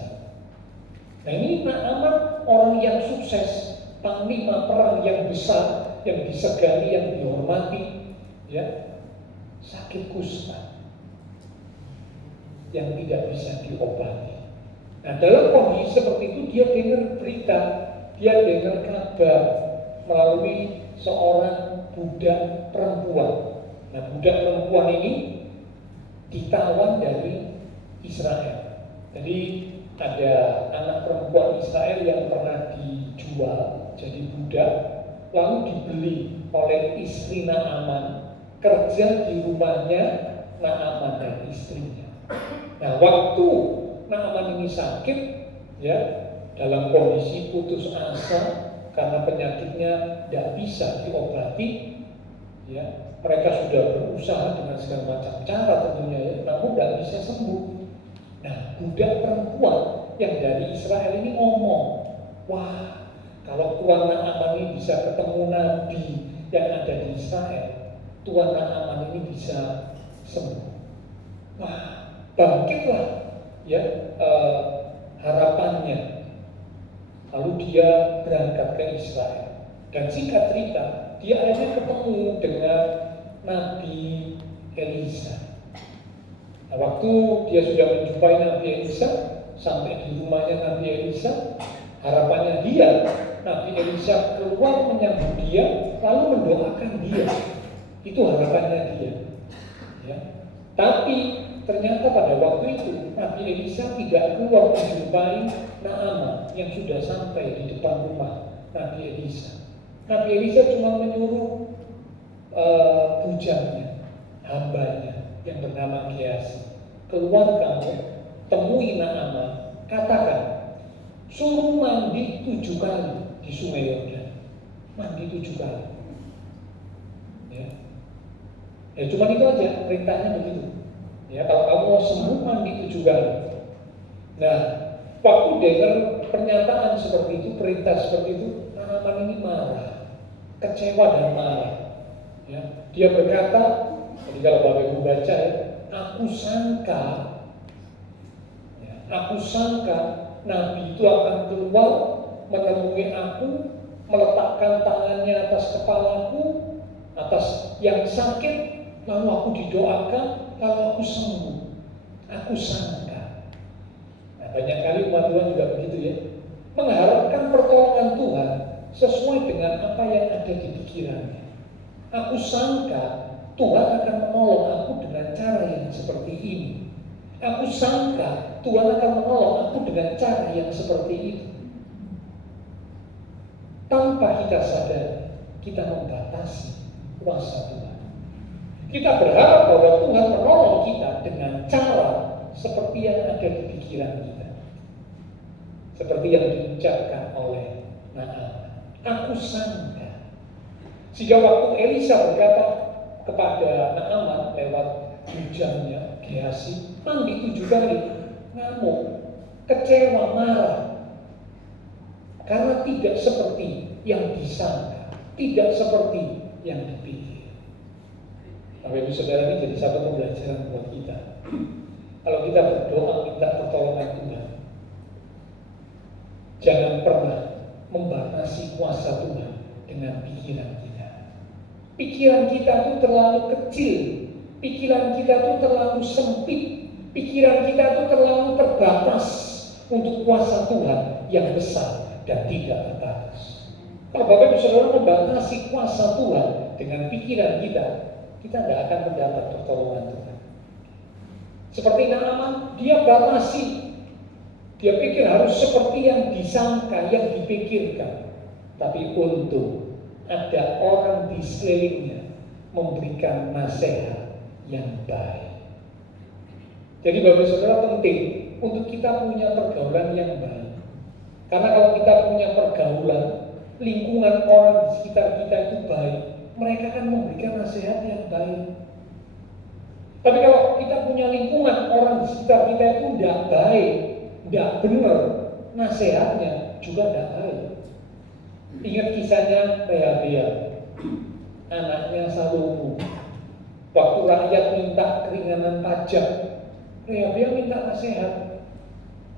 Nah ini Naaman orang yang sukses, panglima perang yang besar, yang disegani, yang dihormati, ya, sakit kusta yang tidak bisa diobati. Nah dalam kondisi seperti itu dia dengar berita, dia dengar kabar melalui seorang budak perempuan. Nah budak perempuan ini ditawan dari Israel. Jadi ada anak perempuan Israel yang pernah dijual jadi budak, lalu dibeli oleh istri Naaman, kerja di rumahnya Naaman dan istrinya. Nah waktu Naaman ini sakit, ya, dalam kondisi putus asa karena penyakitnya tidak bisa diobati, ya, mereka sudah berusaha dengan segala macam cara tentunya, ya, namun tidak bisa sembuh. Nah, budak perempuan yang dari Israel ini ngomong, wah, kalau Tuan Naaman ini bisa ketemu Nabi yang ada di Israel, Tuan Naaman ini bisa sembuh. Wah, bangkitlah, ya, harapannya. Lalu dia berangkat ke Israel. Dan singkat cerita, dia akhirnya ketemu dengan Nabi Elisa. Nah, waktu dia sudah menjumpai Nabi Elisa, sampai di rumahnya Nabi Elisa, harapannya dia, Nabi Elisa keluar menyambut dia, lalu mendoakan dia. Itu harapannya dia. Ya. Tapi ternyata pada waktu itu Nabi Elisa tidak keluar menjumpai Naaman yang sudah sampai di depan rumah Nabi Elisa. Nabi Elisa cuma menyuruh bujangnya, hambanya yang bernama Gehazi, keluar kamu, temui Naaman, katakan, suruh mandi 7 kali di Sungai Yordan, mandi 7 kali. Ya cuma itu aja, perintahnya begitu. Ya, kalau kamu mau sembuh, mandi 7 kali. Nah, waktu dengar pernyataan seperti itu, perintah seperti itu, Naaman ini marah, kecewa dan marah. Ya, dia berkata, jadi kalau Bapak Ibu baca, ya, aku sangka Nabi itu akan keluar menemui aku, meletakkan tangannya atas kepalaku, atas yang sakit, lalu aku didoakan, lalu aku sembuh. Aku sangka. Nah, banyak kali umat Tuhan juga begitu, ya, mengharapkan pertolongan Tuhan sesuai dengan apa yang ada di pikirannya. Aku sangka Tuhan akan menolong aku dengan cara yang seperti ini. Aku sangka Tuhan akan menolong aku dengan cara yang seperti itu. Tanpa kita sadari, kita membatasi kuasa Tuhan. Kita berharap bahwa Tuhan menolong kita dengan cara seperti yang ada di pikiran kita. Seperti yang diucapkan oleh Naaman. Aku sangka. Sehingga waktu Elisa berkata kepada Naaman lewat bujangnya Gehazi, mandi 7 kali, ngamuk, kecewa, marah. Karena tidak seperti yang disangka, tidak seperti yang dipikir. Bapak Ibu Saudara, ini jadi satu pembelajaran buat kita. Kalau kita berdoa minta pertolongan Tuhan, jangan pernah membatasi kuasa Tuhan dengan pikiran kita. Pikiran kita itu terlalu kecil, pikiran kita itu terlalu sempit, pikiran kita itu terlalu terbatas untuk kuasa Tuhan yang besar dan tidak terbatas. Kalau Bapak Ibu Saudara membatasi kuasa Tuhan dengan pikiran kita tidak akan mendapat pertolongan Tuhan. Seperti Naaman, dia batasi. Dia pikir harus seperti yang disangka, yang dipikirkan. Tapi untung ada orang di sekelilingnya memberikan nasihat yang baik. Jadi Bapak Saudara, penting untuk kita punya pergaulan yang baik. Karena kalau kita punya pergaulan, lingkungan orang di sekitar kita itu baik, mereka akan memberikan nasihat yang baik. Tapi kalau kita punya lingkungan orang di sekitar kita itu tidak baik, tidak benar, nasihatnya juga tidak baik. Ingat kisahnya Rehabea, anaknya Salomo. Waktu rakyat minta keringanan pajak, Rehabea minta nasihat.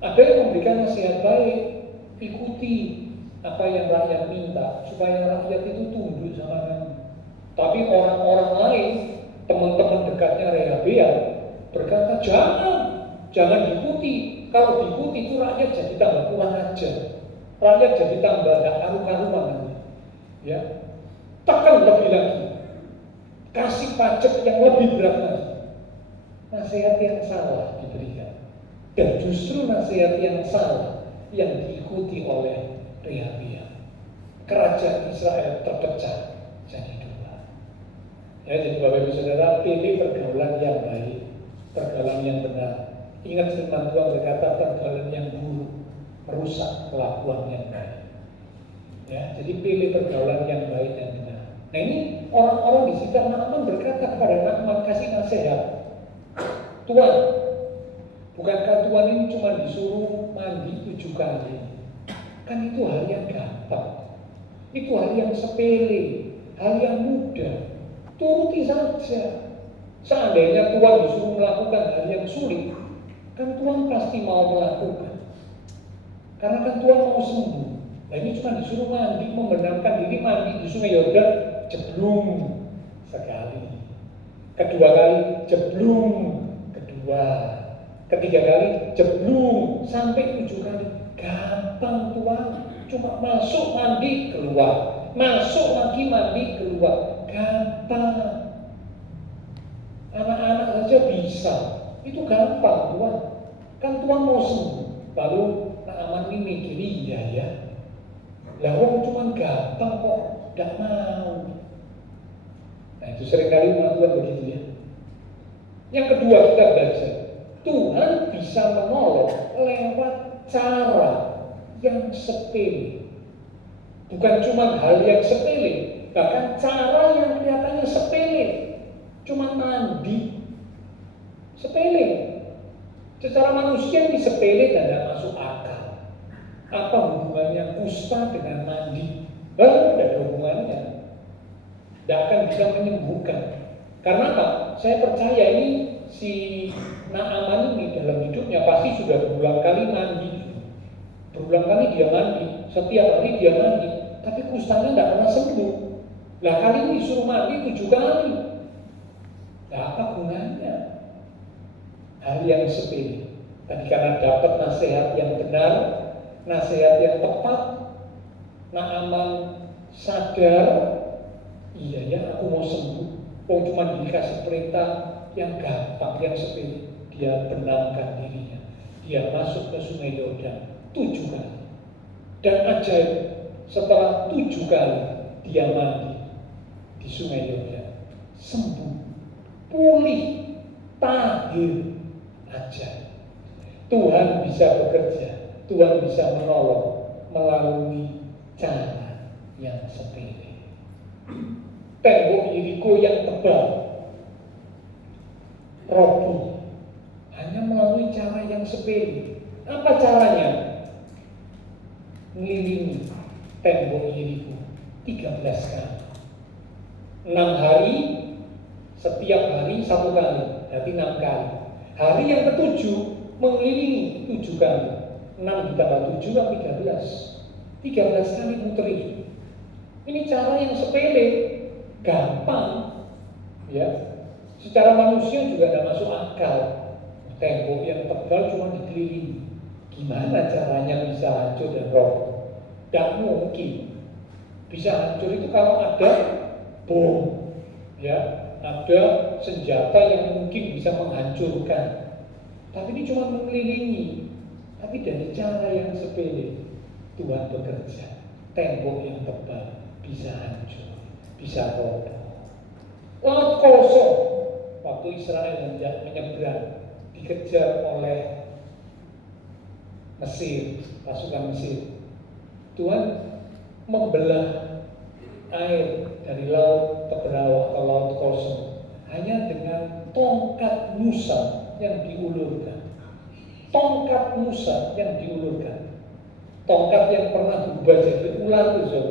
Ada yang memberikan nasihat baik, ikuti apa yang rakyat minta supaya rakyat itu tunduk sama kamu. Tapi orang-orang lain, teman-teman dekatnya Rehabea berkata, jangan diikuti. Kalau diikuti itu rakyat jadi tambah kurang ajar, rakyat jadi tambah gak karu-karuan. Ya, tekan lebih lagi, kasih pajak yang lebih berat lagi. Nasihat yang salah diberikan, dan justru nasihat yang salah yang diikuti oleh Rehabea. Kerajaan Israel terpecah jadi dua. Ya, jadi Bapak Ibu Saudara, pilih pergaulan yang baik, pergaulan yang benar. Ingat firman Tuhan berkata, pergaulan yang buruk merusak kelakuan yang baik. Ya, jadi pilih pergaulan yang baik dan benar. Nah, ini orang-orang di sekitar Naaman berkata kepada Naaman, kasih nasihat. Tuan, bukankah Tuan ini cuma disuruh mandi 7 kali? Kan itu hal yang gampang, itu hal yang sepele, hal yang mudah. Turuti saja. Seandainya Tuan disuruh melakukan hal yang sulit, kan Tuhan pasti mau melakukan. Karena kan Tuhan mau sembuh. Nah, ini cuma disuruh mandi, membenamkan diri mandi di Sungai Yordan, jeblung sekali. Kedua kali, jeblung kedua. Ketiga kali, jeblung sampai 7 kali. Gampang Tuhan, cuma masuk mandi keluar, masuk lagi mandi keluar. Gampang. Anak-anak saja bisa. Itu gampang Tuhan. Kan Tuhan mau sembuh. Lalu Naaman ini mikir, iya ya. Lah orang cuma gampang kok, gak mau. Nah, itu seringkali umat Tuhan begitu ya. Yang kedua, kita belajar Tuhan bisa menolong lewat cara yang sepele. Bukan cuma hal yang sepele, bahkan cara yang kelihatannya sepele. Cuma mandi, sepele. Secara manusia ini sepele dan tidak masuk akal. Apa hubungannya kusta dengan mandi? Tidak ada hubungannya. Tidak akan bisa menyembuhkan. Karena apa? Saya percaya ini si Naaman ini dalam hidupnya pasti sudah berulang kali mandi. Berulang kali dia mandi, setiap hari dia mandi. Tapi kustanya tidak pernah sembuh. Lah kali ini disuruh mandi 7 kali. Nah, apa gunanya? Hal yang sepele. Tadi karena dapat nasihat yang benar, nasihat yang tepat, Naaman sadar, iya ya aku mau sembuh. Oh cuma dikasih perintah yang gampang, yang sepele. Dia benamkan dirinya. Dia masuk ke Sungai Yordan 7 kali. Dan ajaib, setelah 7 kali dia mandi di Sungai Yordan, sembuh, pulih, tahir. Ajaib. Tuhan bisa bekerja, Tuhan bisa menolong melalui cara yang sepele. Tembok Yeriko yang tebal roboh hanya melalui cara yang sepele. Apa caranya? Ngelilingi tembok Yeriko 13 kali. 6 hari, setiap hari 1 kali, berarti 6 kali. Hari yang ke-7 mengelilingi 7 kali. 6 ditambah 7 kan 13. 13 kali muteri. Ini cara yang sepele, gampang, ya. Secara manusia juga tidak masuk akal. Tembok yang tebal cuma dikelilingi. Gimana caranya bisa hancur dan roboh? Tidak mungkin. Bisa hancur itu kalau ada bom, ya. Ada senjata yang mungkin bisa menghancurkan. Tapi ini cuma mengelilingi. Tapi dari cara yang sepele Tuhan bekerja. Tembok yang tebal bisa hancur, bisa roboh. Laut kosong waktu Israel hendak menyeberang, dikejar oleh Mesir, pasukan Mesir. Tuhan membelah air dari laut Teberau atau laut kosong hanya dengan tongkat Musa yang diulurkan. Tongkat Musa yang diulurkan. Tongkat yang pernah berubah jadi ular itu.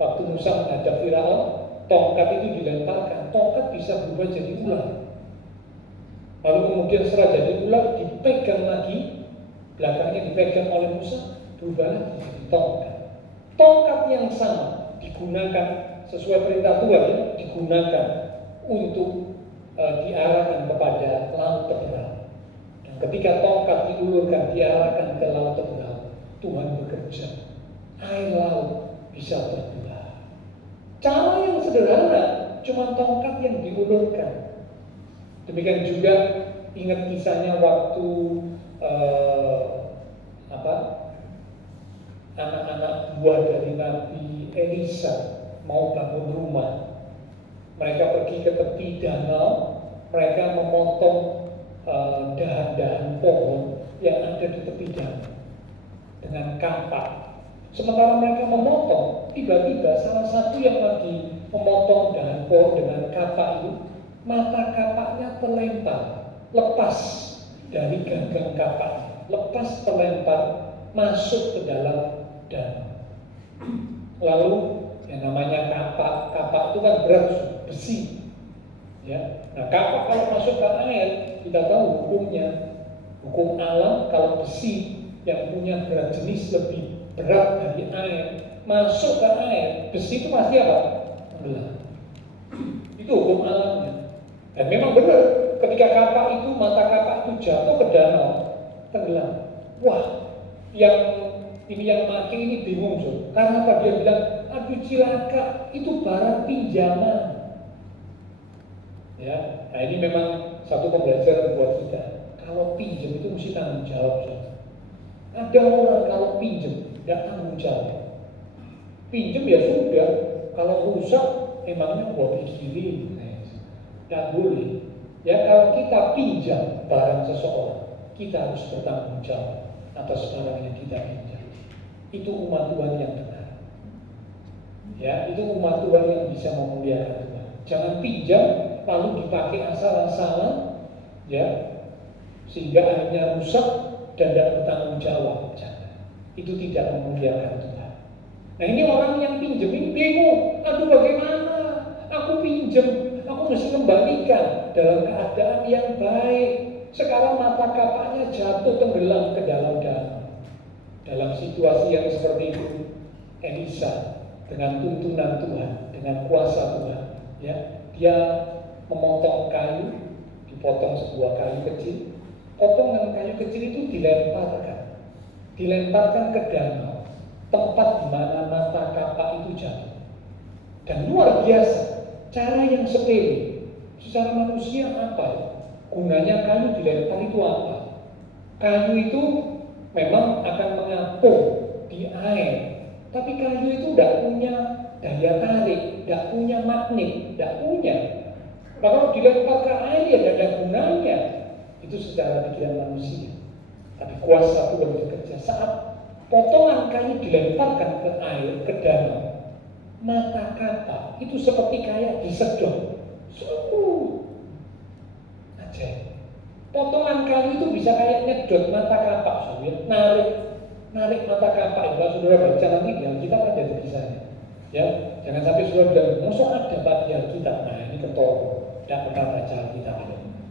Waktu Musa menghadap Firaun, tongkat itu dilemparkan. tongkat bisa berubah jadi ular. Lalu kemudian setelah jadi ular dipegang lagi, belakangnya dipegang oleh Musa, berubah lagi jadi tongkat. Tongkat yang sama digunakan sesuai perintah Tuhan, ya, digunakan untuk diarahkan kepada laut terbelah. Dan ketika tongkat diulurkan diarahkan ke laut terbelah, Tuhan bekerja, air laut bisa terbelah. Cara yang sederhana, cuma tongkat yang diulurkan. Demikian juga ingat kisahnya waktu anak-anak buah dari Nabi Elisa mau bangun rumah. Mereka pergi ke tepi danau, mereka memotong dahan-dahan pohon yang ada di tepi danau dengan kapak. Sementara mereka memotong, tiba-tiba salah satu yang lagi memotong dahan pohon dengan kapak itu, mata kapaknya terlempar, lepas dari gagang kapaknya, lepas terlempar masuk ke dalam danau. Lalu yang namanya kapak itu kan berat, besi, ya. Nah, kapak kalau masuk ke air, kita tahu hukumnya, hukum alam kalau besi yang punya berat jenis lebih berat dari air masuk ke air, besi itu pasti apa? Tenggelam. Itu hukum alamnya. Dan memang benar, ketika kapak itu, mata kapak itu jatuh ke danau, tenggelam. Wah, yang maki ini bingung, so. Karena apa? Dia bilang, aduh cilaka, itu barang pinjaman. Ya, nah ini memang satu pembelajaran buat kita. Kalau pinjam itu mesti tanggung jawab, so. Ada orang kalau pinjam tidak tanggung jawab. Pinjam ya sudah, kalau rusak emangnya buat diri. Tidak boleh. Ya, kalau kita pinjam barang seseorang, kita harus bertanggung jawab atas barang yang kita pinjam. Itu umat Tuhan yang benar. Ya, itu umat Tuhan yang bisa memuliakan Tuhan. Jangan pinjam lalu dipakai asal-asalan, ya, sehingga akhirnya rusak dan tidak bertanggung jawab. Jangan. Itu tidak memuliakan Tuhan. Nah, ini orang yang pinjam ini bingung. Aduh, bagaimana? Aku pinjam, aku mesti kembalikan dalam keadaan yang baik. Sekarang mata kapaknya jatuh tenggelam ke dalam danau. Dalam situasi yang seperti itu, Elisa dengan tuntunan Tuhan, dengan kuasa Tuhan, ya, dia memotong kayu, dipotong sebuah kayu kecil. Potongan kayu kecil itu dilemparkan ke danau, tempat di mana mata kapak itu jatuh. Dan luar biasa, cara yang sepele, secara manusia apa? Gunanya kayu dilempar itu apa? Kayu itu memang akan mengapung di air, tapi kayu itu tidak punya daya tarik, tidak punya magnet, tidak punya. Nah, kalau dilempar ke air ya tidak ada gunanya. Itu secara pikiran manusia. Tapi kuasa Tuhan bekerja saat potongan kayu dilemparkan ke air, ke danau. Mata kapak itu seperti kayak disedot. Ajaib. Potongan kayu itu bisa kayak nyedot mata kapak, saudara. Narik mata kapak itu. Kalau saudara baca nanti di Alkitab ada tulisannya. Ya, jangan sampai saudara bilang, mosok ada Pak di Alkitab. Nah, ini ketoro, tidak pernah baca Alkitab.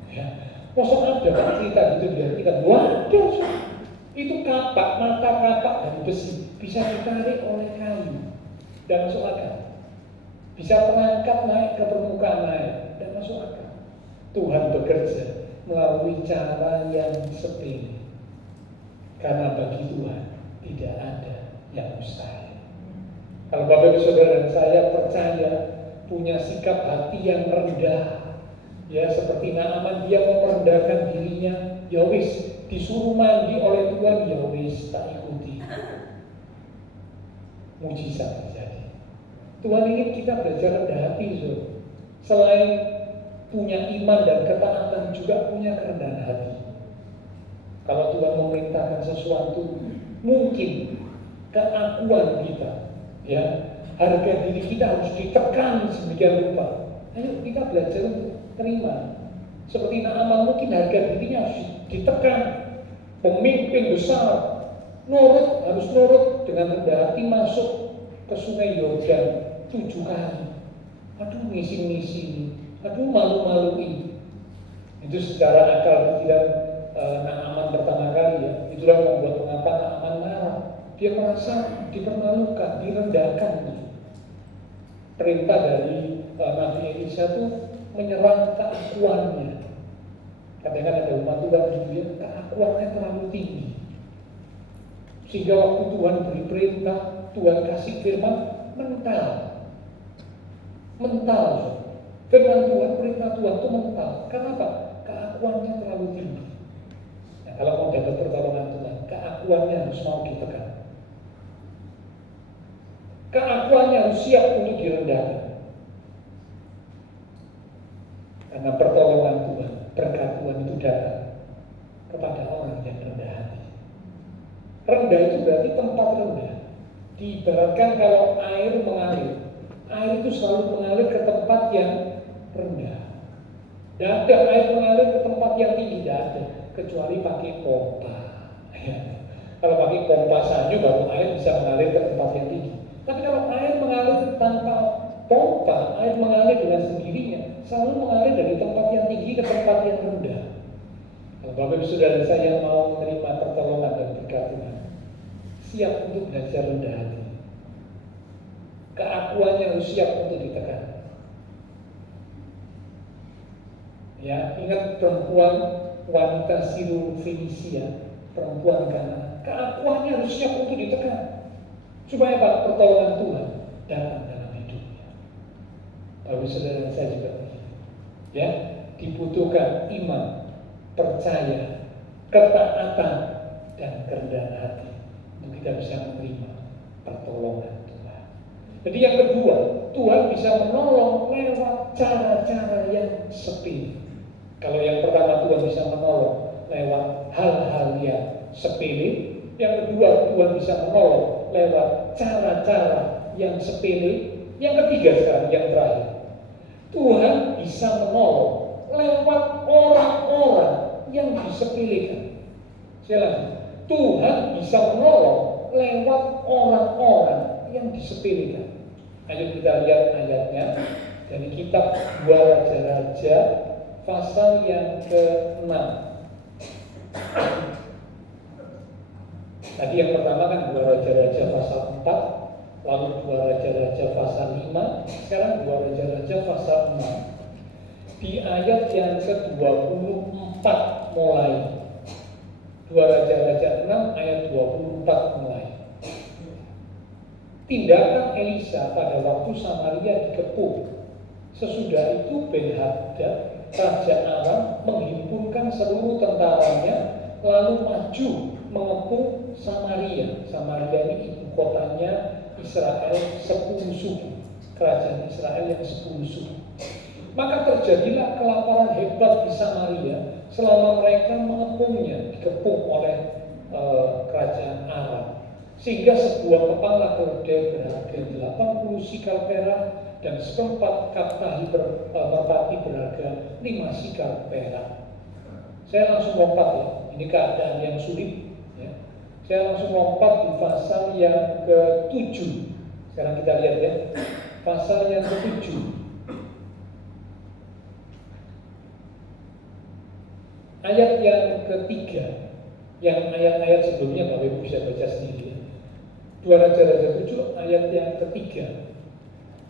Ya, mosok ada Pak cerita gitu di Alkitab. Waduh, itu kapak, mata kapak dari besi bisa ditarik oleh kayu. Dan masuk akal. Bisa terangkat naik ke permukaan air dan masuk akal. Tuhan bekerja melalui cara yang sepele. Karena bagi Tuhan tidak ada yang mustahil. Kalau Bapak Ibu Saudara dan saya percaya, punya sikap hati yang rendah, ya seperti Naaman, dia merendahkan dirinya, ya wis, disuruh mandi oleh Tuhan, ya wis, tak ikuti. Mujizat terjadi. Tuhan ingin kita belajar rendah hati, so. Selain punya iman dan ketaatan, juga punya kerendahan hati. Kalau Tuhan memerintahkan sesuatu, mungkin keakuan kita, ya, harga diri kita harus ditekan sedemikian rupa. Ayo kita belajar terima. Seperti Naaman, mungkin harga dirinya harus ditekan. Pemimpin besar harus nurut dengan rendah hati masuk ke sungai Yordan 7 kali. Aduh, ngisi-ngisi. Aduh, malu-maluin. Itu secara akal pikiran Naaman pertama kali ya. Itulah membuat mengapa Naaman marah. Dia merasa dipermalukan, direndahkan. Perintah dari Nabi Elisa itu menyerang keakuannya. Kadang-kadang ada umat Tuhan gitu ya, keakuannya terlalu tinggi. Sehingga waktu Tuhan beri perintah, Tuhan kasih firman, mental. Firman Tuhan, perintah Tuhan itu mental. Kenapa? Keakuannya terlalu tinggi. Nah, kalau mau dapat pertolongan Tuhan, keakuannya harus mau ditekan. Keakuannya harus siap untuk direndahkan. Karena pertolongan Tuhan, berkat Tuhan itu datang kepada orang yang rendah hati. Rendah itu berarti tempat rendah. Diibaratkan kalau air mengalir, air itu selalu mengalir ke tempat yang rendah. Tidak ada air mengalir ke tempat yang tinggi, tidak ada, kecuali pakai pompa. Ya. Kalau pakai pompa sanyu baru air bisa mengalir ke tempat yang tinggi. Tapi kalau air mengalir tanpa pompa, air mengalir dengan sendirinya, selalu mengalir dari tempat yang tinggi ke tempat yang rendah. Kalau Bapak Ibu Saudara saya mau menerima pertolongan dan berkat Tuhan, siap untuk belajar rendah hati. Keakuannya harus siap untuk ditekan. Ya, ingat perempuan wanita Sirofenisia, perempuan Kanaan, keakuannya harus siap untuk ditekan. Supaya apa? Pertolongan Tuhan datang dalam hidupnya. Bapak Saudara saya juga begitu. Ya, dibutuhkan iman, percaya, ketaatan, dan kerendahan hati untuk kita bisa menerima pertolongan Tuhan. Jadi yang kedua, Tuhan bisa menolong lewat cara-cara yang sepele. Kalau yang pertama Tuhan bisa menolong lewat hal-hal yang sepele, yang kedua Tuhan bisa menolong lewat cara-cara yang sepele, yang ketiga sekarang yang terakhir, Tuhan bisa menolong lewat orang-orang yang disepelekan. Saya lanjut, Tuhan bisa menolong lewat orang-orang yang disepelekan. Ayo kita lihat ayatnya dari kitab 2 Raja-Raja pasal yang ke-6. Tadi yang pertama kan 2 Raja-Raja pasal 4, lalu 2 Raja-Raja pasal 5, sekarang 2 Raja-Raja pasal 6. Di ayat yang ke-24 mulai. 2 Raja-Raja 6 ayat 24 mulai. Tindakan Elisa pada waktu Samaria dikepung. Sesudah itu Ben-Hadad, Raja Aram, menghimpunkan seluruh tentaranya lalu maju mengepung Samaria. Samaria ini ibu kotanya Israel 10 suku. Kerajaan Israel yang 10 suku. Maka terjadilah kelaparan hebat di Samaria selama mereka mengepungnya, dikepung oleh kerajaan Aram. Sehingga sebuah kepala keledai berharga 80 sikal perak dan seperempat kaptahi merpati berharga 5 sikal perak. Saya langsung lompat ya, ini keadaan yang sulit ya. Saya langsung lompat di pasal yang ke-7. Sekarang kita lihat ya, pasal yang ke-7. Ayat yang ketiga, yang ayat-ayat sebelumnya Bapak Ibu bisa baca sendiri. 2 Raja-Raja 7 ayat yang ketiga.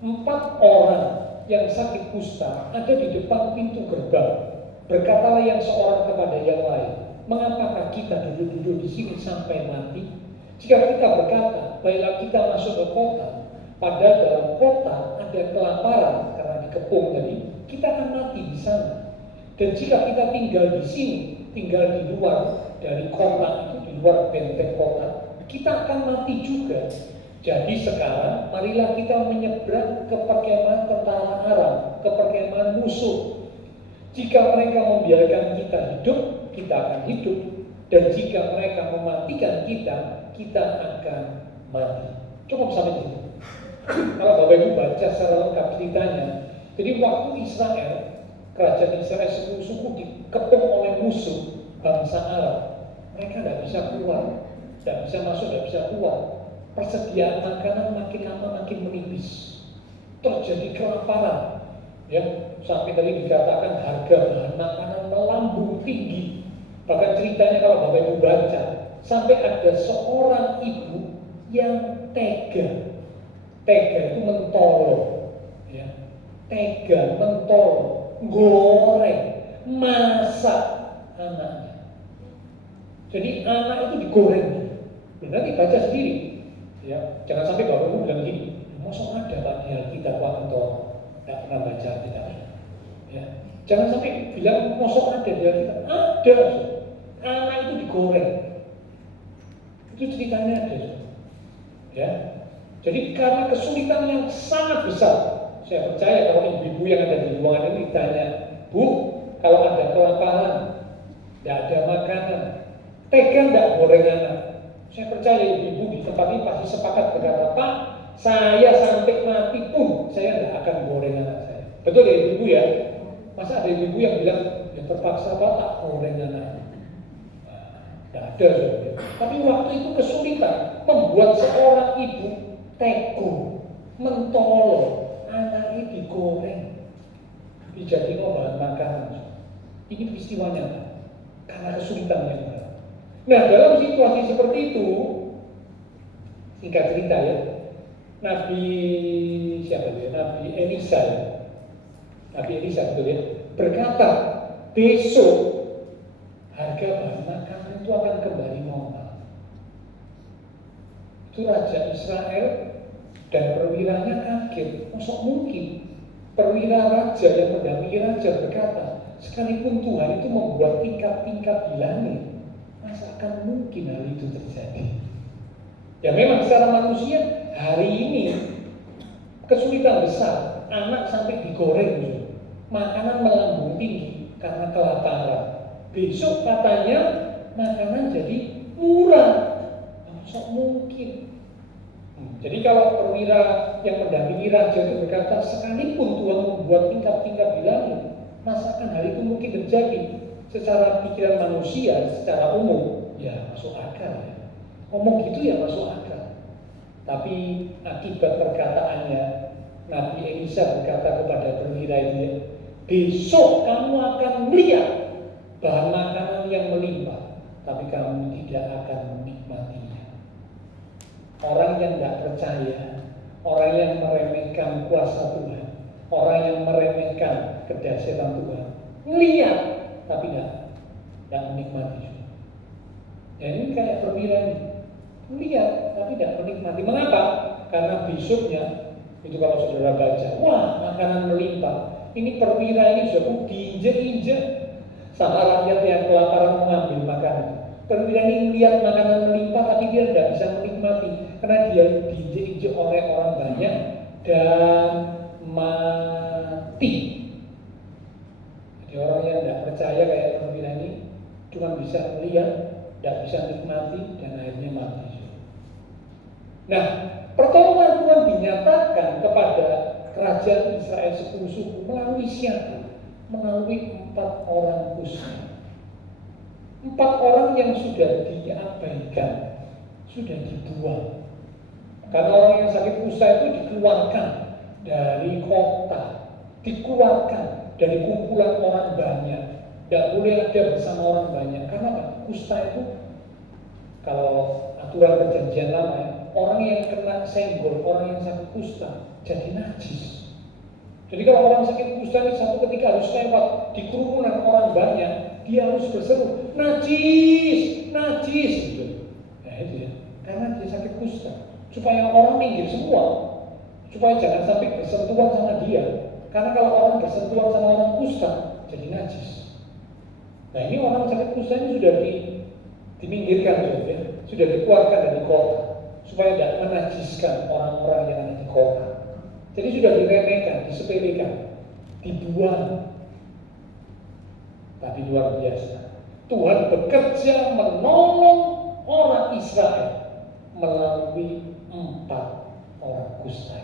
4 orang yang sakit kusta ada di depan pintu gerbang. Berkatalah yang seorang kepada yang lain, mengapakah kita duduk-duduk di sini sampai mati? Jika kita berkata, baiklah kita masuk ke kota, padahal dalam kota ada kelaparan karena dikepung tadi, kita akan mati di sana. Dan jika kita tinggal di sini, tinggal di luar dari kota itu, di luar benteng kota, kita akan mati juga. Jadi sekarang marilah kita menyeberang ke perkemahan tentara Aram, ke perkemahan musuh. Jika mereka membiarkan kita hidup, kita akan hidup. Dan jika mereka mematikan kita, kita akan mati. Cukup sampai situ. Kalau Bapak Ibu baca secara lengkap ceritanya, jadi waktu Israel, kerajaan Israel 10 suku dikepung oleh musuh bangsa Arab, mereka tidak bisa keluar. Tidak bisa masuk, tidak bisa keluar. Persediaan makanan makin lama makin menipis. Terjadi kelaparan. Ya, sampai tadi dikatakan harga bahan makanan melambung tinggi. Bahkan ceritanya kalau Bapak Ibu baca, sampai ada seorang ibu yang tega. Tega itu mentolong, ya. Tega mentolong, goreng, masak anaknya. Jadi anak itu digoreng. Benar dibaca sendiri. Ya, jangan sampai Bapak Ibu bilang gini, masa ada Pak di Alkitab Pak mentolong? Tidak pernah baca Alkitab. Ya. Jangan sampai bilang mosok ada di Alkitab. Ada. Anak itu digoreng. Itu ceritanya ada. Ya. Jadi karena kesulitan yang sangat besar, saya percaya kalau ibu-ibu yang ada di ruangan ini ditanya, Bu, kalau ada kelaparan, tidak ada makanan, tega nggak goreng anak? Saya percaya ibu-ibu di tempat ini pasti sepakat berkata, Pak, saya sampai mati pun saya tidak akan goreng anak saya. Betul ya ibu-ibu ya? Masa ada ibu-ibu yang bilang, ya terpaksa Pak tak goreng anak. Tidak ada. Tapi waktu itu kesulitan membuat seorang ibu teguh, mentolong, anaknya digoreng, dijadikan bahan makanan. Ini peristiwanya karena kesulitan yang berat. Nah, dalam situasi seperti itu, singkat cerita ya, Nabi siapa dia? Nabi Elisa ya. Nabi Elisa betul ya, berkata besok harga bahan makanan itu akan kembali normal. Itu Raja Israel dan perwiranya kaget. Masa mungkin perwira raja yang mendampingi raja berkata, sekalipun Tuhan itu membuat tingkat-tingkat di langit, masa akan mungkin hal itu terjadi? Ya memang secara manusia hari ini kesulitan besar, anak sampai digoreng, makanan melambung tinggi karena kelaparan. Besok katanya makanan jadi murah. Masa mungkin? Jadi kalau perwira yang mendampingi raja itu berkata, sekalipun Tuhan membuat tingkat-tingkat di langit, masakan hal itu mungkin terjadi. Secara pikiran manusia, secara umum, ya masuk akal ya. Ngomong gitu ya masuk akal. Tapi akibat perkataannya, Nabi Elisa berkata kepada perwira itu, besok kamu akan melihat bahan makanan yang melimpah, tapi kamu tidak akan menikmatinya. Orang yang tidak percaya, orang yang meremehkan kuasa Tuhan, orang yang meremehkan kedahsyatan Tuhan, melihat tapi tidak menikmati. Dan ini kayak perwira ini, melihat tapi tidak menikmati. Mengapa? Karena besoknya itu kalau saudara baca, wah makanan melimpah. Ini perwira ini sudah diinjek-injek sama rakyat yang kelaparan mengambil makanan. Perwira ini melihat makanan melimpah tapi dia tidak bisa menikmati karena dia diinjek-injek oleh orang banyak dan mati. Jadi orang yang tidak percaya kayak perwira ini cuma bisa melihat, tidak bisa menikmati dan akhirnya mati. Nah, pertolongan Tuhan dinyatakan kepada kerajaan Israel 10 suku melalui siapa? Melalui 4 orang kusta. 4 orang yang sudah diabaikan, sudah dibuang. Karena orang yang sakit kusta itu dikeluarkan dari kota, dikeluarkan dari kumpulan orang banyak, tidak boleh ada bersama orang banyak. Karena apa? Kusta itu, kalau aturan perjanjian lama ya, orang yang kena senggol, orang yang sakit kusta jadi najis. Jadi kalau orang sakit kusta ini satu ketika harus lewat di kerumunan orang banyak, dia harus berseru, najis, najis gitu. Nah itu ya, karena dia sakit kusta. Supaya orang minggir semua, supaya jangan sampai bersentuhan sama dia. Karena kalau orang bersentuhan sama orang kusta, jadi najis. Nah ini orang sakit kusta ini sudah diminggirkan gitu ya, sudah dikeluarkan dari kota, supaya tidak menajiskan orang-orang yang ada di kota. Jadi sudah diremehkan, disepelekan, dibuang. Tapi luar biasa, Tuhan bekerja menolong orang Israel melalui 4 orang kusta.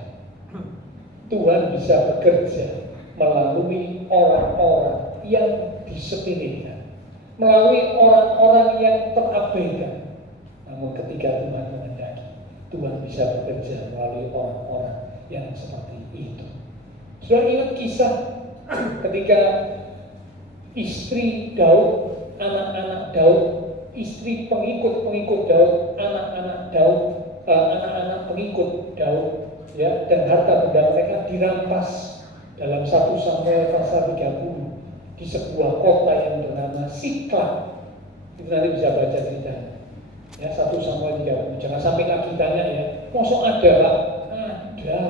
Tuhan bisa bekerja melalui orang-orang yang disepelekan, melalui orang-orang yang terabaikan. Namun ketika Tuhan menghendaki, Tuhan bisa bekerja melalui orang-orang yang seperti itu. Sudah ingat kisah ketika istri Daud, anak-anak Daud, istri pengikut-pengikut Daud, anak-anak Daud, anak-anak pengikut Daud, ya, dan harta benda mereka dirampas dalam 1 Samuel pasal 30 di sebuah kota yang bernama Siklag. Itu nanti bisa baca ceritanya. Ya, 1 Samuel 30. Jangan sampai lagi tanya ya, mosok ada Pak? Ada.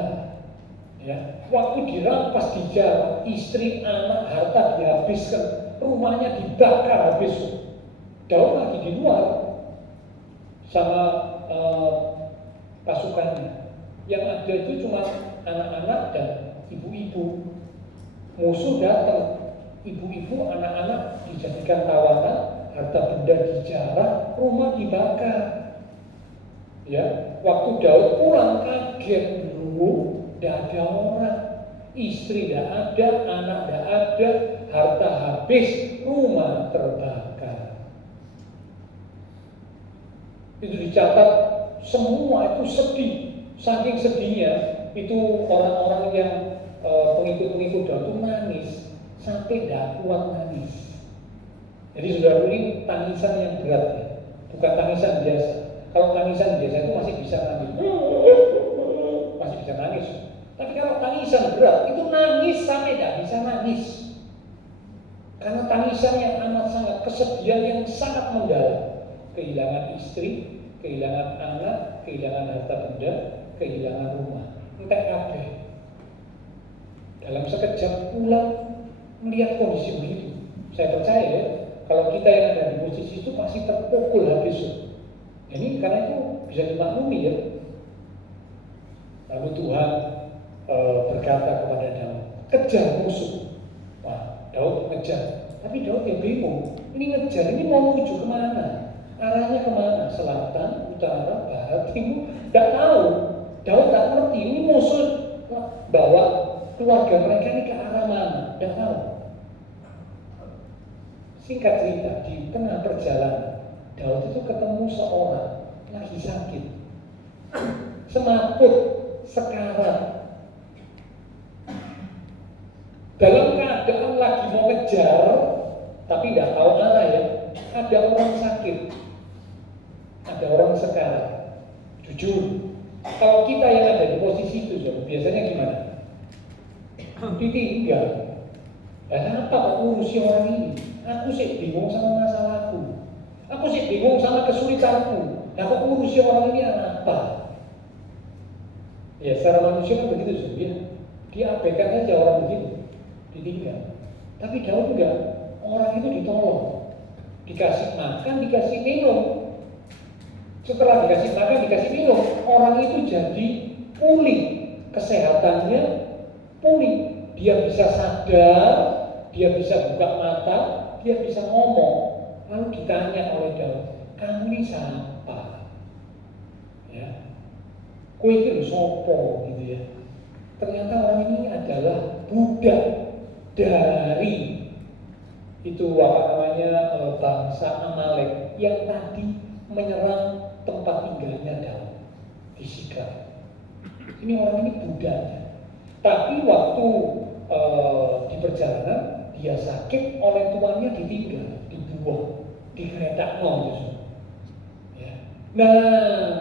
Ya, waktu dirampas di jalan, istri, anak, harta dihabiskan, rumahnya dibakar habis. Daud lagi di luar sama pasukannya. Yang ada itu cuma anak-anak dan ibu-ibu. Musuh datang, ibu-ibu, anak-anak dijadikan tawanan, harta benda dijarah, rumah dibakar. Ya, waktu Daud pulang kaget, tidak ada orang, istri tidak ada, anak tidak ada, harta habis, rumah terbakar. Itu dicatat, semua itu sedih, saking sedihnya itu orang-orang yang pengikut-pengikut Daud itu nangis sampai tidak kuat nangis. Jadi saudara ini tangisan yang berat ya, bukan tangisan biasa. Kalau tangisan biasa itu masih bisa nangis, masih bisa nangis. Tapi kalau tangisan berat itu nangis sampai tidak bisa nangis, karena tangisan yang amat sangat, kesedihan yang sangat mendalam, kehilangan istri, kehilangan anak, kehilangan harta benda, kehilangan rumah, entek kabeh. Dalam sekejap pulang melihat kondisi begitu, saya percaya ya, kalau kita yang ada di posisi itu pasti terpukul habis. Ini karena itu bisa dimaklumi ya. Lalu Tuhan berkata kepada Daud, kejar musuh. Wah, Daud ngejar, tapi Daud ya bingung. Ini ngejar, ini mau menuju kemana? Arahnya kemana? Selatan, utara, barat, timur? Tidak tahu. Daud tak ngerti. Ini musuh bawa keluarga mereka ini ke arah mana? Tidak tahu. Singkat cerita, di tengah perjalanan, Daud itu ketemu seorang lagi sakit, semaput, sekarat. Dalam keadaan lagi mau ngejar, tapi tidak tahu arah ya. Ada orang sakit, ada orang sekarat. Jujur, kalau kita yang ada di posisi itu, biasanya gimana? Ditinggal. Kenapa kok ngurusi orang ini? Aku sih bingung sama masalahku. Aku sih bingung sama kesulitanku. Nah, kok ngurusi orang ini apa? Ya, secara manusia kan begitu sebenarnya. Diabaikan saja orang begitu, ditinggal. Tapi Daud enggak. Orang itu ditolong, dikasih makan, dikasih minum. Setelah dikasih makan, dikasih minum, orang itu jadi pulih, kesehatannya pulih. Dia bisa sadar, dia bisa buka mata, dia bisa ngomong. Lalu ditanya oleh Daud, kamu ini siapa? Ya, kue itu sopo gitu ya. Ternyata orang ini adalah budak dari itu bangsa Amalek yang tadi menyerang tempat tinggalnya Daud di Siklag. Ini orang ini budaknya. Tapi waktu di perjalanan dia sakit, oleh tuannya ditinggal, dibuang, digeletak ya. Nah,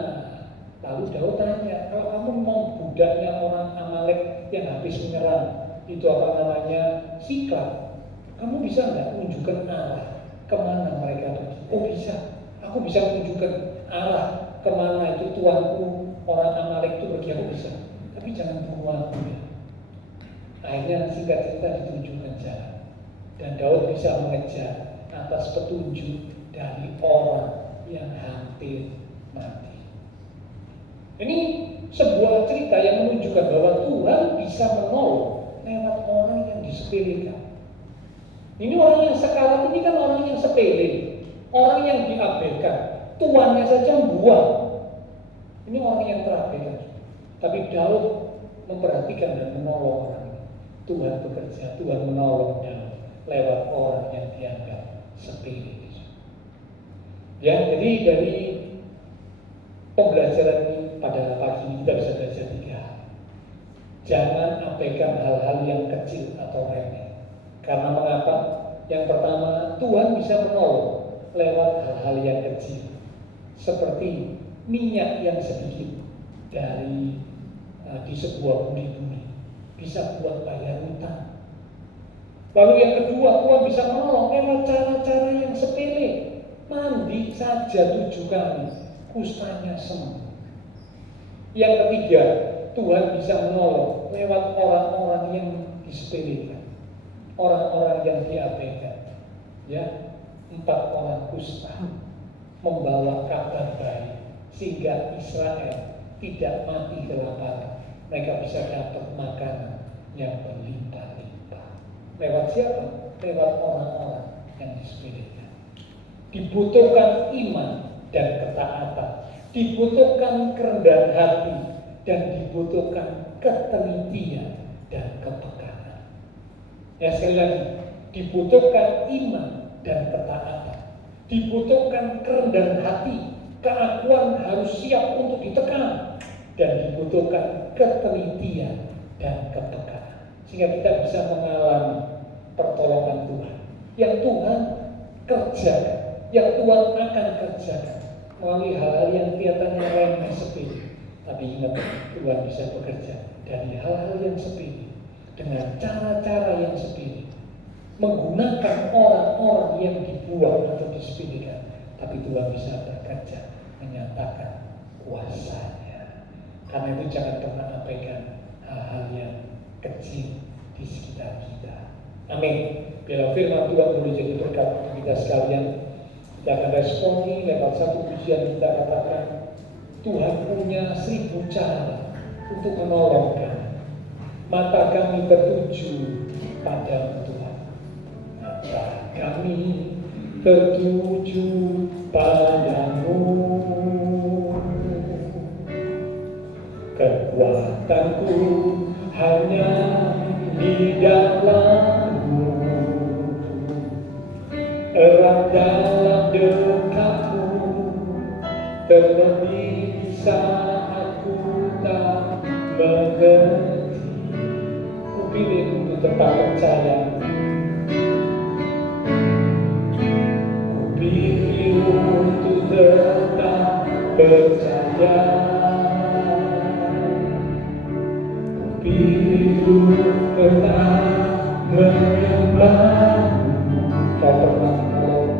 lalu Daud tanya, kalau kamu mau budaknya orang Amalek yang habis menyerang itu Siklag, kamu bisa nggak menunjukkan arah kemana mereka pergi? Oh bisa, aku bisa menunjukkan arah kemana itu tuanku orang Amalek itu pergi, aku bisa. Tapi jangan bunuh aku ya. Akhirnya singkat cerita ditunjukkan jalan, dan Daud bisa mengejar atas petunjuk dari orang yang hampir mati. Ini sebuah cerita yang menunjukkan bahwa Tuhan bisa menolong lewat orang yang disepelekan. Ini orang yang sekarat ini kan orang yang sepele, orang yang diabaikan, tuannya saja buang. Ini orang yang terabaikan. Tapi Daud memperhatikan dan menolong orang. Tuhan bekerja, Tuhan menolong Daud lewat orang yang dianggap sepele. Ya, jadi dari pembelajaran ini pada pagi ini kita bisa belajar 3 hal. Jangan abaikan hal-hal yang kecil atau remeh. Karena mengapa? Yang pertama, Tuhan bisa menolong lewat hal-hal yang kecil. Seperti minyak yang sedikit dari di sebuah bumi-bumi bisa buat bayar utang. Lalu yang kedua, Tuhan bisa menolong lewat cara-cara yang sepele. Mandi saja 7 kali, kustanya sembuh. Yang ketiga, Tuhan bisa menolong lewat orang-orang yang disepelekan, orang-orang yang diabaikan. Ya, 4 orang kusta membawa kabar baik sehingga Israel tidak mati kelaparan. Mereka bisa dapat makanan yang berlimpah-limpah. Lewat siapa? Lewat orang-orang yang disepelekan. Dibutuhkan iman dan ketaatan, dibutuhkan kerendahan hati, dan dibutuhkan ketelitian dan kepekaan. Ya, sekali lagi, dibutuhkan iman dan ketaatan, dibutuhkan kerendahan hati, keakuan harus siap untuk ditekan, dan dibutuhkan ketelitian dan kepekaan, sehingga kita bisa mengalami pertolongan Tuhan yang Tuhan kerjakan, yang Tuhan akan kerjakan melalui hal-hal yang kelihatannya remeh sepele. Tapi ingat, Tuhan bisa bekerja dari hal-hal yang sepele dengan cara-cara yang sepele, menggunakan orang-orang yang dibuang atau disepelekan, tapi Tuhan bisa bekerja menyatakan kuasa-Nya. Karena itu jangan pernah abaikan hal-hal yang kecil di sekitar kita. Amin. Biar firman Tuhan boleh jadi berkat untuk kita sekalian. Kita akan responi lewat satu pujian. Kita katakan, Tuhan punya 1000 cara untuk menolong kami. Mata kami tertuju pada Tuhan. Mata kami tertuju padamu. Kekuatanku hanya di dalam-Mu. Erat dalam dekat-Mu, terlebih saat ku tak mengerti. Ku pilih untuk tetap percaya, ku pilih untuk tetap percaya, ku pilih untuk tetap menyembah. Kau pernah menolong,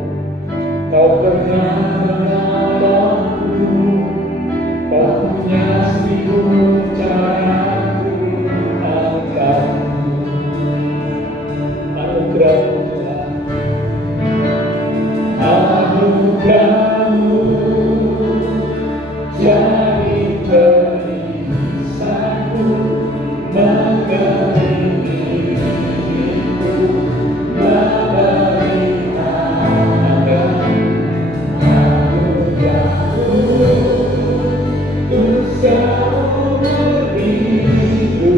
Kau pernah menolongku, Kau punya 1000 cara angkatmu. Anugerah-Mu Tuhan, anugerah-Mu jadi perisaku, mengelilingi hidupku, memberi tanda. Anugerah-Mu untuk seumur hidupku,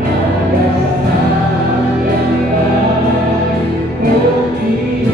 ada saat yang baik mungkin.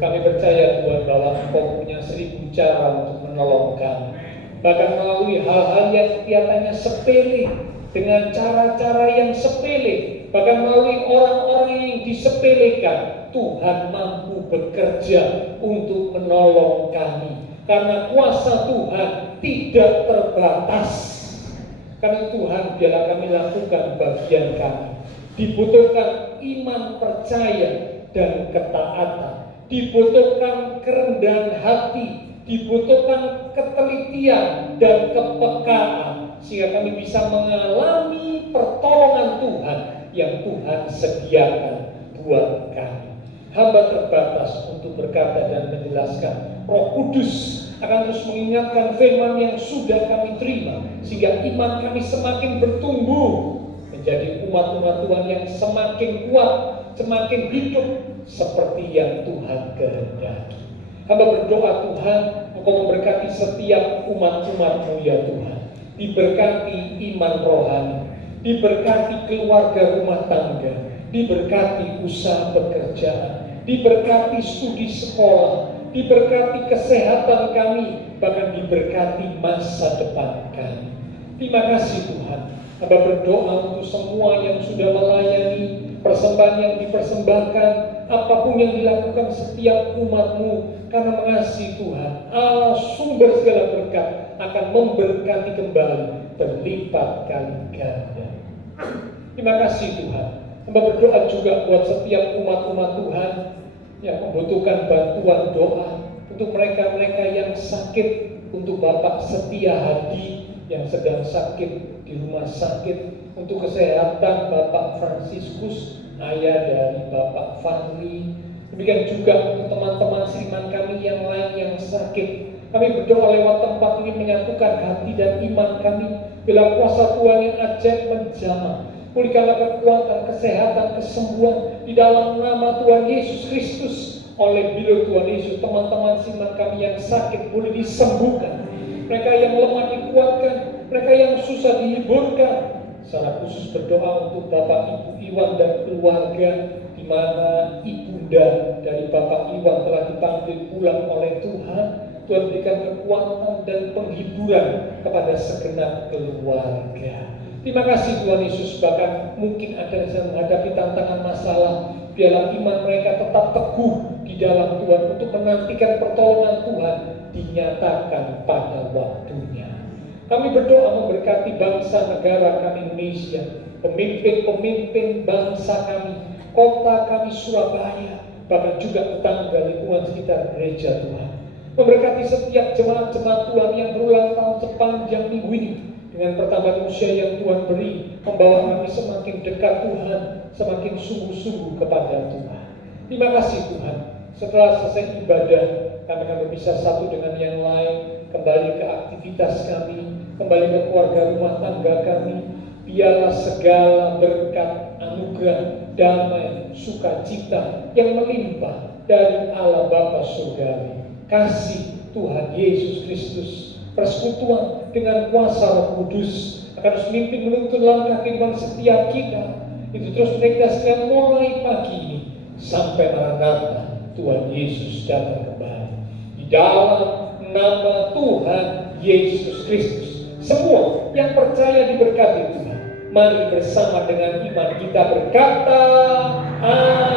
Kami percaya Tuhan bahwa Engkau punya 1000 cara untuk menolong kami. Bahkan melalui hal-hal yang kelihatannya sepele, dengan cara-cara yang sepele, bahkan melalui orang-orang yang disepelekan, Tuhan mampu bekerja untuk menolong kami. Karena kuasa Tuhan tidak terbatas. Karena Tuhan, biarlah kami lakukan bagian kami. Dibutuhkan iman percaya dan ketaatan. Dibutuhkan kerendahan hati. Dibutuhkan ketelitian dan kepekaan. Sehingga kami bisa mengalami pertolongan Tuhan yang Tuhan sediakan buat kami. Hamba terbatas untuk berkata dan menjelaskan. Roh Kudus akan terus mengingatkan firman yang sudah kami terima, sehingga iman kami semakin bertumbuh menjadi umat-umat Tuhan yang semakin kuat, semakin hidup seperti yang Tuhan kehendaki. Hamba berdoa Tuhan, Engkau memberkati setiap umat-umat-Mu ya Tuhan. Diberkati iman rohani, diberkati keluarga rumah tangga, diberkati usaha pekerjaan, diberkati studi sekolah, diberkati kesehatan kami, bahkan diberkati masa depan kami. Terima kasih Tuhan. Hamba berdoa untuk semua yang sudah melayani, persembahan yang dipersembahkan, apapun yang dilakukan setiap umat-Mu, karena mengasihi Tuhan, Allah sumber segala berkat akan memberkati kembali berlipat kali ganda. Terima kasih Tuhan. Hamba berdoa juga buat setiap umat-umat Tuhan yang membutuhkan bantuan doa, untuk mereka-mereka yang sakit, untuk Bapak Setia Hadi yang sedang sakit di rumah sakit, untuk kesehatan Bapak Fransiskus, ayah dari Bapak Fahri. Demikian juga untuk teman-teman seiman kami yang lain yang sakit. Kami berdoa lewat tempat ini menyatukan hati dan iman kami. Bila kuasa Tuhan yang ajaib menjamah, pulihkanlah kekuatan, kesehatan, kesembuhan di dalam nama Tuhan Yesus Kristus. Oleh bila Tuhan Yesus, teman-teman seiman kami yang sakit boleh disembuhkan. Mereka yang lemah dikuatkan, mereka yang susah dihiburkan. Secara khusus berdoa untuk Bapak Ibu Iwan dan keluarga, di mana ibunda dari Bapak Iwan telah dipanggil pulang oleh Tuhan. Tuhan berikan kekuatan dan penghiburan kepada segenap keluarga. Terima kasih Tuhan Yesus. Bahkan mungkin ada yang menghadapi tantangan masalah, biarlah iman mereka tetap teguh di dalam Tuhan untuk menantikan pertolongan Tuhan dinyatakan pada waktunya. Kami berdoa memberkati bangsa negara kami Indonesia, pemimpin-pemimpin bangsa kami, kota kami Surabaya, bahkan juga tetangga lingkungan sekitar gereja Tuhan. Memberkati setiap jemaat-jemaat Tuhan yang berulang tahun sepanjang minggu ini, dengan pertambahan usia yang Tuhan beri, membawa kami semakin dekat Tuhan, semakin sungguh-sungguh kepada Tuhan. Terima kasih Tuhan. Setelah selesai ibadah, kami akan berpisah satu dengan yang lain, kembali ke aktivitas kami, kembali ke keluarga rumah tangga kami. Biarlah segala berkat, anugerah, damai, sukacita yang melimpah dari Allah Bapa Surgawi, kasih Tuhan Yesus Kristus, persekutuan dengan kuasa Roh Kudus akan terus memimpin menuntun langkah kehidupan setiap kita. Itu terus menegaskan mulai pagi ini sampai Maranatha Tuhan Yesus datang kembali. Di dalam nama Tuhan Yesus Kristus, semua yang percaya diberkati Tuhan. Mari bersama dengan iman kita berkata, Amin.